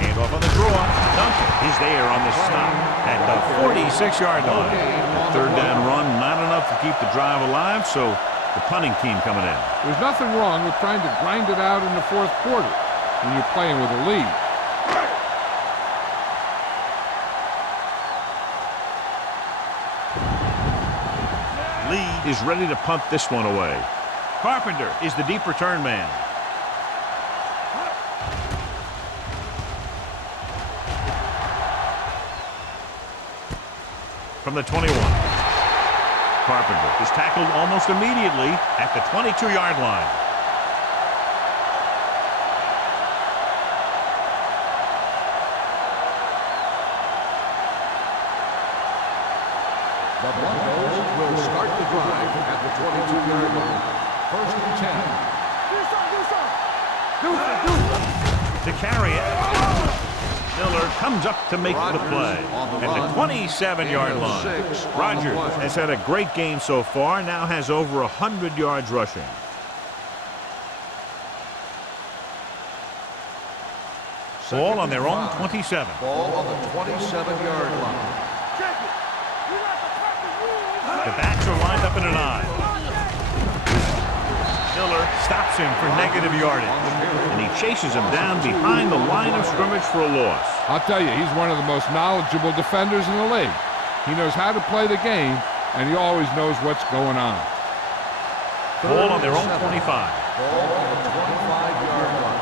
Handoff on the draw. Duncan is there on the stop at the 46-yard line. The third down run, not enough to keep the drive alive, so the punting team coming in. There's nothing wrong with trying to grind it out in the fourth quarter when you're playing with a lead. Lee is ready to punt this one away. Carpenter is the deep return man. From the 21. Carpenter is tackled almost immediately at the 22-yard line. The Broncos will start the drive at the 22-yard line. First and 10. To carry it. Miller comes up to make the play at the 27-yard line. Rodgers has had a great game so far, now has over 100 yards rushing. Ball on their own 27. Ball on the 27-yard line. The backs are lined up in an I. Miller stops him for negative yardage, and he chases him down behind the line of scrimmage for a loss. I'll tell you, he's one of the most knowledgeable defenders in the league. He knows how to play the game, and he always knows what's going on. Ball on their own 25. Ball on the 25-yard line.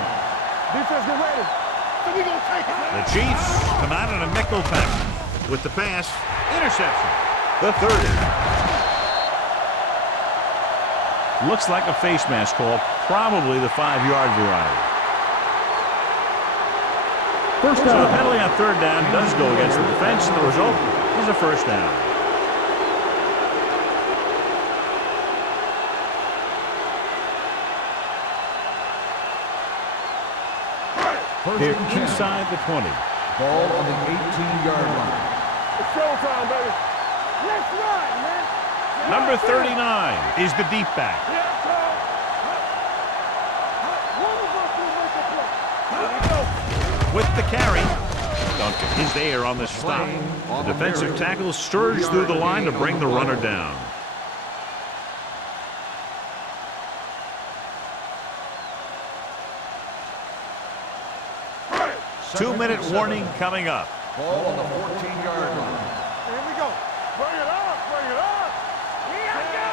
Defense get ready. So we gonna take it. The Chiefs come out in a nickel package with the pass. Interception. The 30. Looks like a face mask call, probably the 5-yard variety. First So down. the penalty on third down does go against the defense, and the result is a first down. They're inside the 20. Ball on the 18-yard line. It's showtime, baby. Let's run, man. Number 39 is the deep back. Yeah, so. One of us will make a play. Here we go. with the carry. Duncan is there on the stop. The defensive tackle surged through the line to bring the runner down. Two-minute warning coming up. Ball on the 14-yard line. Here we go. Bring it up. Bring it up. Here we go.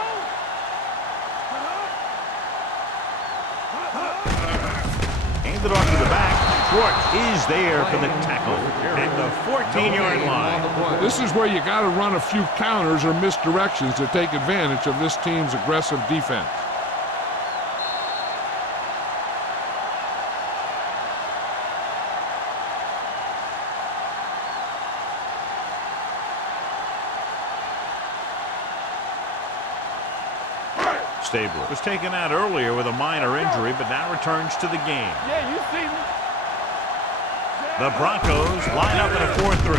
Handed off to the back. Schwartz is there for the tackle at the 14-yard line. This is where you got to run a few counters or misdirections to take advantage of this team's aggressive defense. Stabler was taken out earlier with a minor injury, but now returns to the game. Yeah, you see me. The Broncos line up in a 4-3.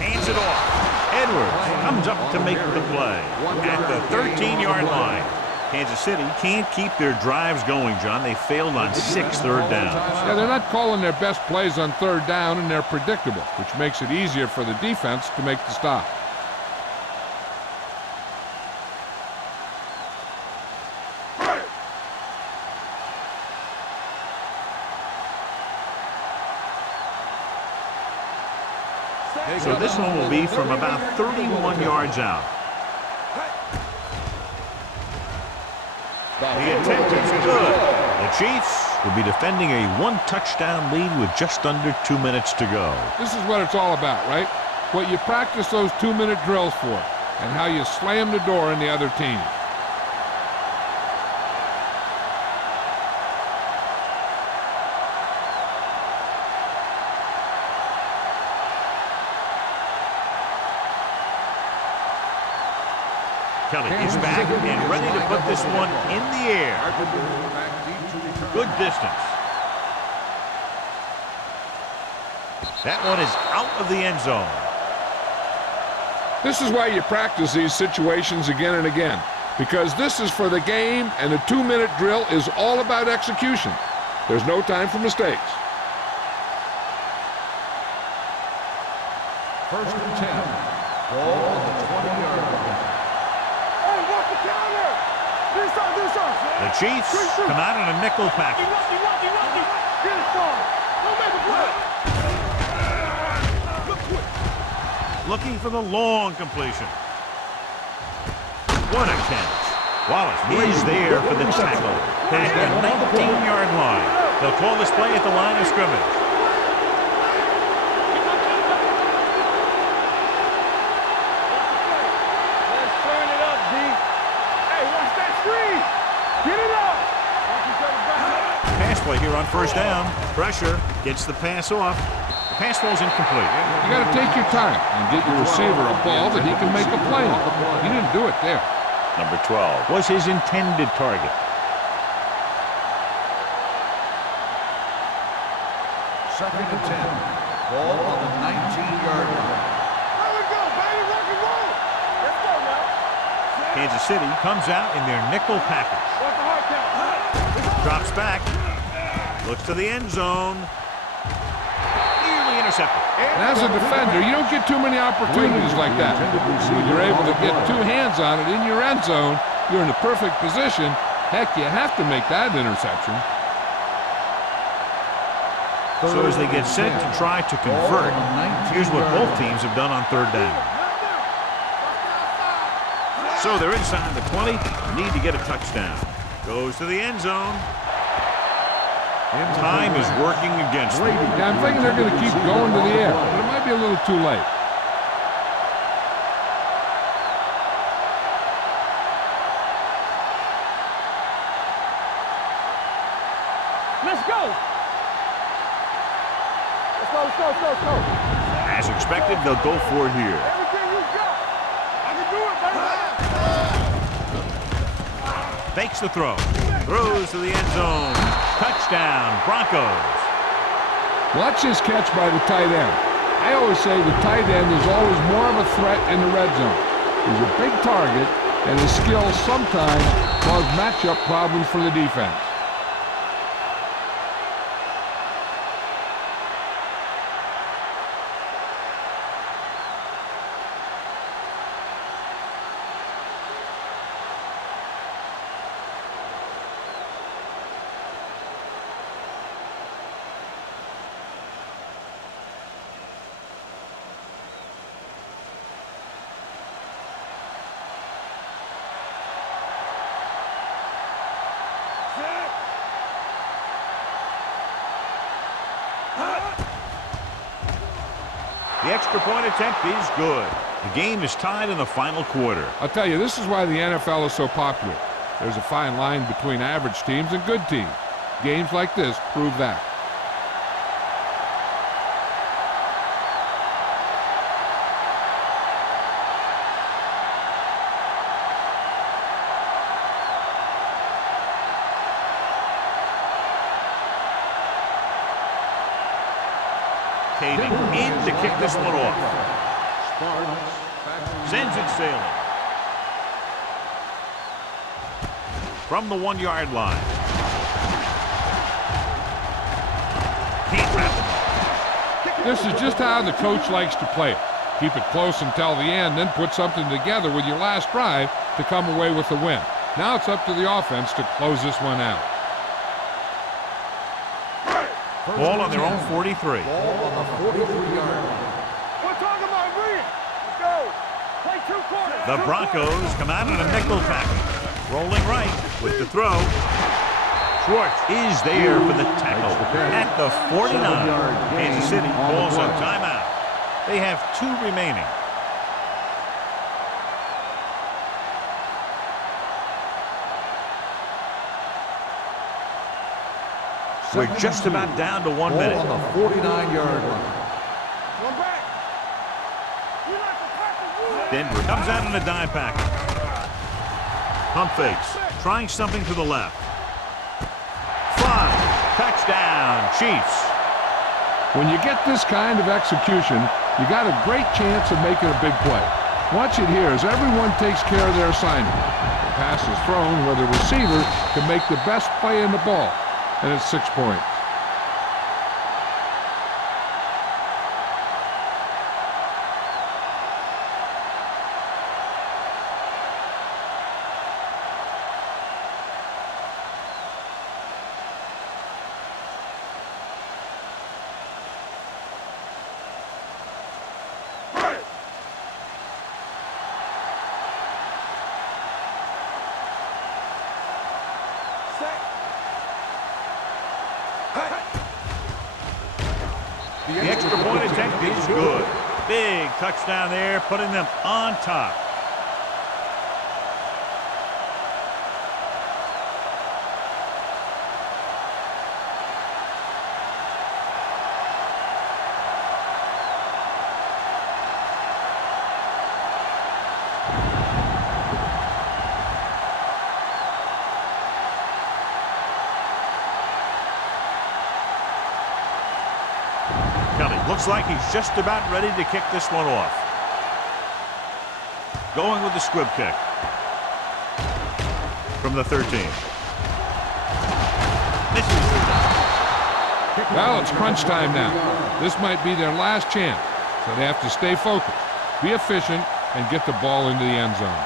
Hands it off. Edwards comes up to make the play at the 13-yard line. Kansas City can't keep their drives going, John. They failed on 6 third downs. Yeah, they're not calling their best plays on third down, and they're predictable, which makes it easier for the defense to make the stop. So this one will be from about 31 yards out. The attempt is good. The Chiefs will be defending a one-touchdown lead with just under 2 minutes to go. This is what it's all about, right? What you practice those 2-minute drills for, and how you slam the door in the other team. Kelly is back and ready to put this one in the air. Good distance. That one is out of the end zone. This is why you practice these situations again and again, because this is for the game, and the 2-minute drill is all about execution. There's no time for mistakes. First and 10. Ball on the 20-yard line. Hey, watch the counter. Do something. The Chiefs come out in a nickel package. Get it, son. Don't make a play. Looking for the long completion. What a catch. Wallace is there for the tackle at the 19-yard line. They'll call this play at the line of scrimmage. Let's turn it up, D. Hey, watch that screen. Get it up. Pass play here on first down. Pressure gets the pass off. The pass ball's incomplete. You got to take your time and get your receiver a ball that he can make a play on. He didn't do it there. Number 12 was his intended target. Second and 10. Ball on the 19-yard line. There we go, baby. Rock and roll. Let's go now. Kansas City comes out in their nickel package. Watch the hard count. Drops back. Looks to the end zone. Nearly intercepted. And as a defender, you don't get too many opportunities like that. When you're able to get two hands on it in your end zone, you're in the perfect position. Heck, you have to make that interception. So as they get set to try to convert, here's what both teams have done on third down. So they're inside the 20, need to get a touchdown. Goes to the end zone. Time is working against them. Yeah, I'm thinking they're going to keep going to the air, but it might be a little too late. Let's go. Let's go. As expected, they'll go for it here. Everything you got. I can do it, baby. Fakes the throw. Throws to the end zone. Touchdown, Broncos. Watch this catch by the tight end. I always say the tight end is always more of a threat in the red zone. He's a big target, and his skills sometimes cause matchup problems for the defense. The extra point attempt is good. The game is tied in the final quarter. I'll tell you, this is why the NFL is so popular. There's a fine line between average teams and good teams. Games like this prove that. Caving in to kick this one off. Sends it sailing. From the 1-yard line. Can't wrap it. This is just how the coach likes to play it. Keep it close until the end, then put something together with your last drive to come away with the win. Now it's up to the offense to close this one out. Ball on their own 43. Ball on the 43-yard line. We're talking about me. Let's go. Play 2 quarters. The Broncos come out in a nickel package. Rolling right with the throw. Schwartz is there for the tackle at the 49. Kansas City calls a timeout. They have 2 remaining. We're just about down to 1 minute. Ball on the 49-yard line. One back. You like to practice. Denver comes out in a dime package. Pump fakes. Trying something to the left. 5. Touchdown, Chiefs. When you get this kind of execution, you got a great chance of making a big play. Watch it here as everyone takes care of their assignment. The pass is thrown where the receiver can make the best play in the ball. And it's 6 points. The extra point attempt is good. Big touchdown there, putting them on top. Looks like he's just about ready to kick this one off. Going with the squib kick. From the 13. Misses. Well, it's crunch time now. This might be their last chance, so they have to stay focused, be efficient, and get the ball into the end zone.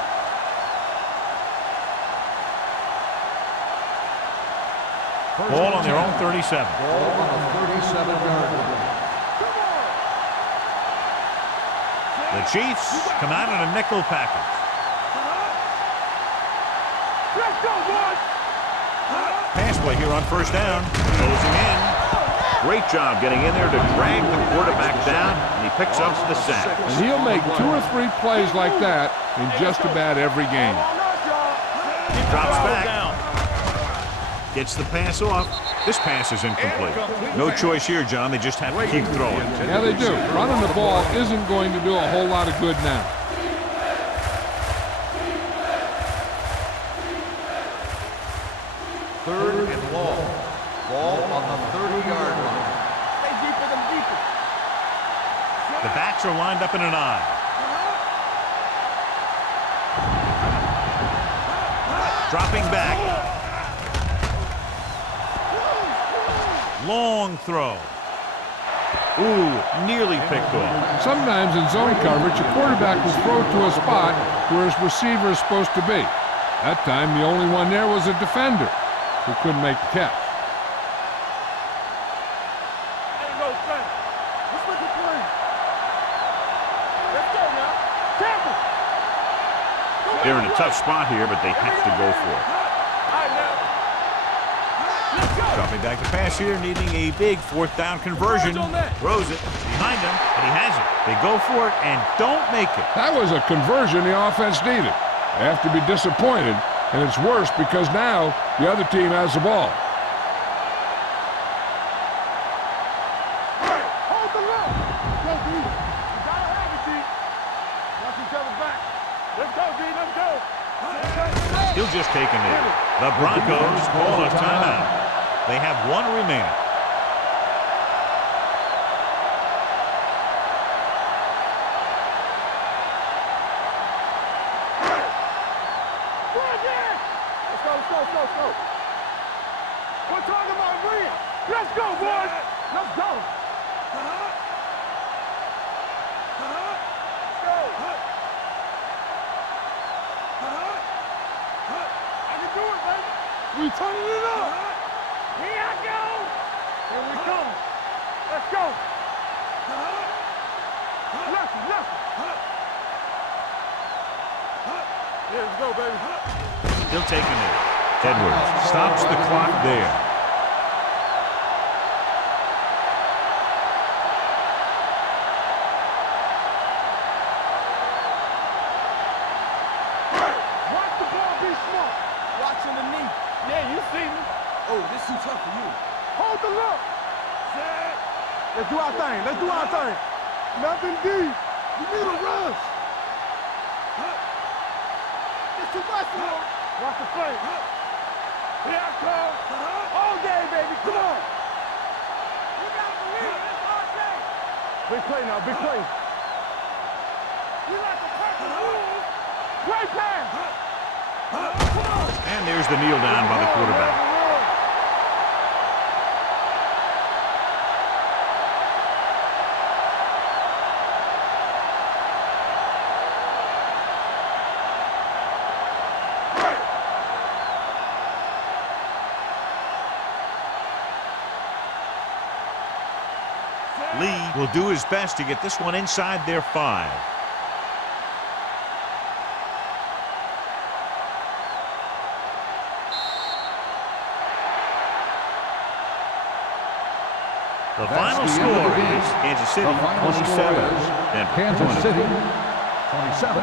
Ball on their own 37. Ball on the 37-yard line. The Chiefs come out in a nickel package. Let's go, boys. Pass play here on first down. Closing in. Great job getting in there to drag the quarterback down, and he picks up the sack. And he'll make 2 or 3 plays like that in just about every game. Drops back. Gets the pass off. This pass is incomplete. No choice here, John. They just have to keep throwing. Yeah, they do. Running the ball isn't going to do a whole lot of good now. Third and long. Ball on the 30-yard line. Stay deeper than deeper. The backs are lined up in an eye. Dropping back. Long throw. Ooh, nearly picked off. Sometimes in zone coverage, a quarterback will throw to a spot where his receiver is supposed to be. That time, the only one there was a defender who couldn't make the catch. Ain't no thing. Let's look at play. Let's go now. Tackle. They're in a tough spot here, but they have to go for it. All right, now. Let's go. Dropping Coming back to pass here, needing a big fourth down conversion. Throws it behind him, and he has it. They go for it and don't make it. That was a conversion the offense needed. They have to be disappointed, and it's worse because now the other team has the ball. Hold the look. Go, D. You gotta have it, D. Watch each other back. Let's go, D. Let's go. He'll just take a knee. The Broncos call a timeout. They have one remaining. Let's go. We're talking about win. Let's go, boys. Let's go. I can do it, baby. We turning it up. Here I go. Here we come. Let's go. Left. Yeah, let's go, baby. He'll take a knee. Edwards stops the clock there. Watch the ball be smart. Watching the knee. Yeah, you see me. Oh, this too tough for you. Hold the look. Let's do our thing. Nothing deep. You need a rush. It's too much for you. Watch the play. Here I come. All day, baby. Come on. You gotta believe it. It's all day. Big play now. We like the perfect rules. Great pass. Come on. And there's the kneel down by the quarterback. Lee will do his best to get this one inside their 5. The final score is Kansas City 27. Denver Kansas 20. City 27,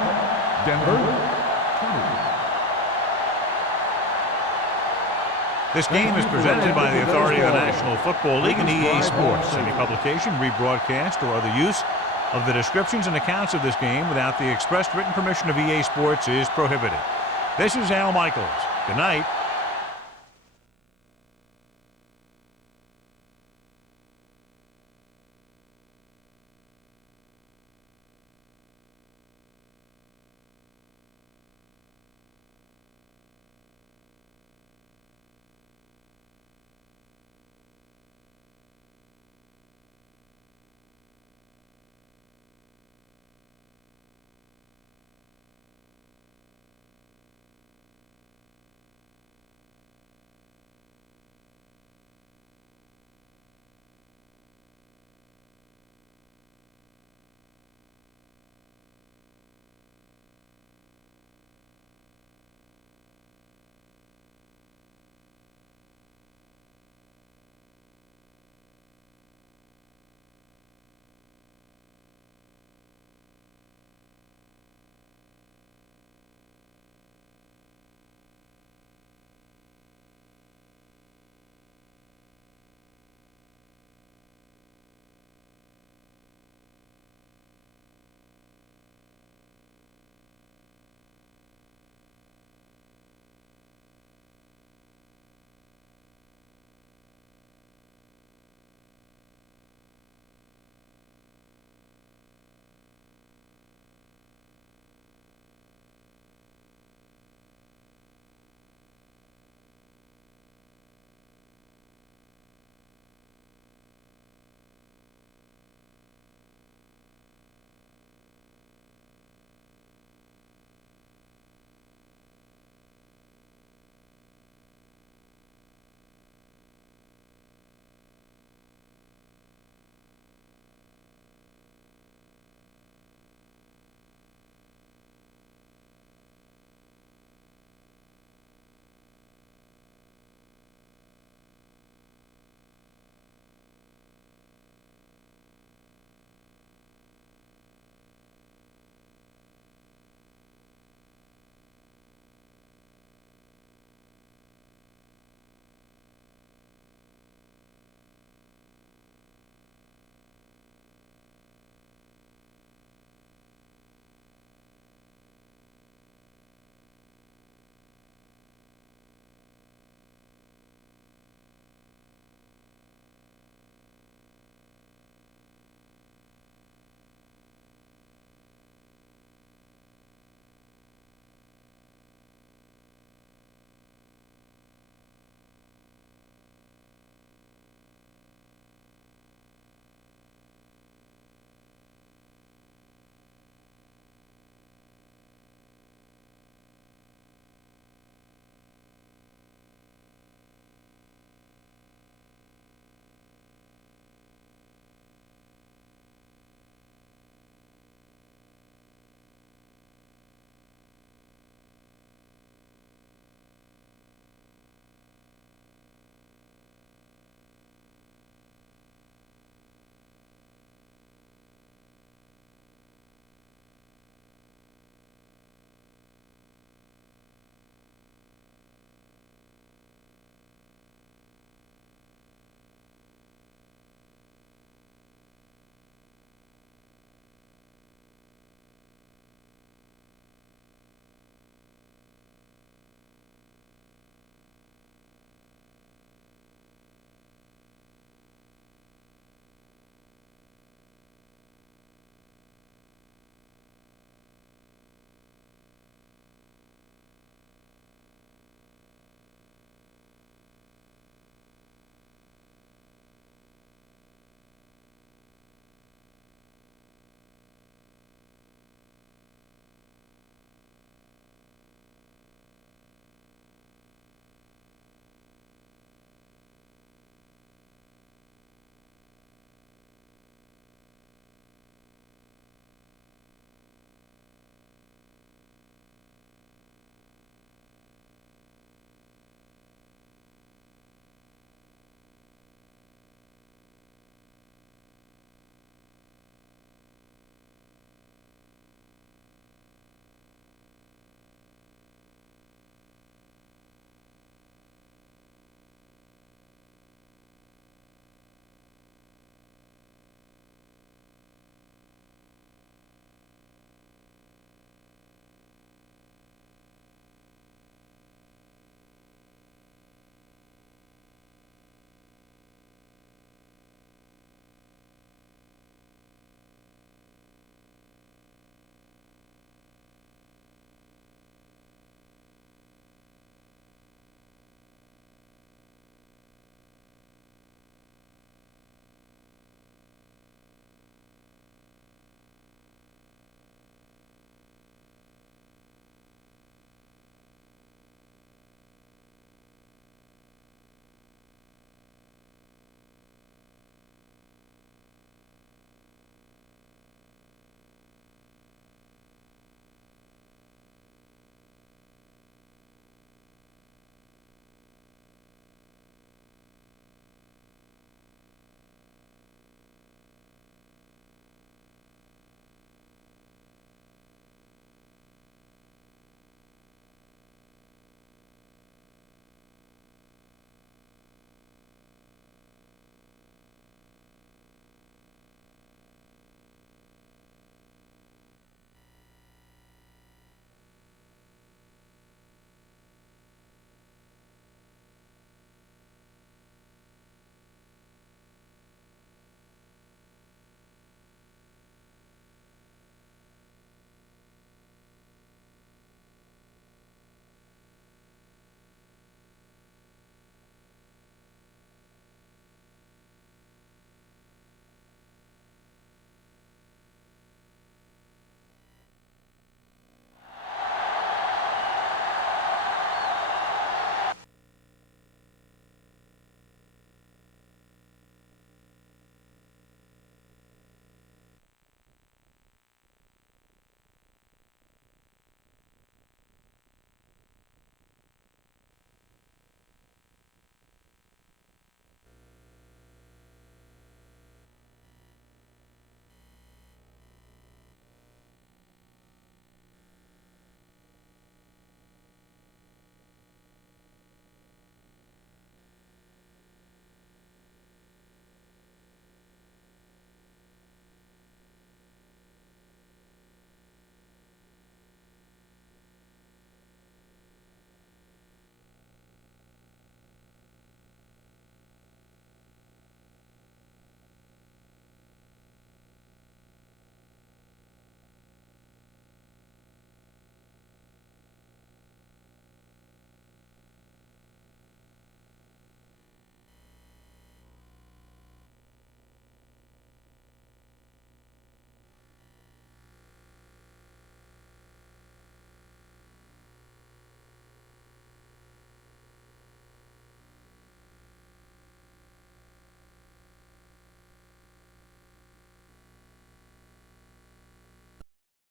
Denver 20. This game is presented by the authority of the National Football League and EA Sports. Any publication, rebroadcast, or other use of the descriptions and accounts of this game without the expressed written permission of EA Sports is prohibited. This is Al Michaels. Good night.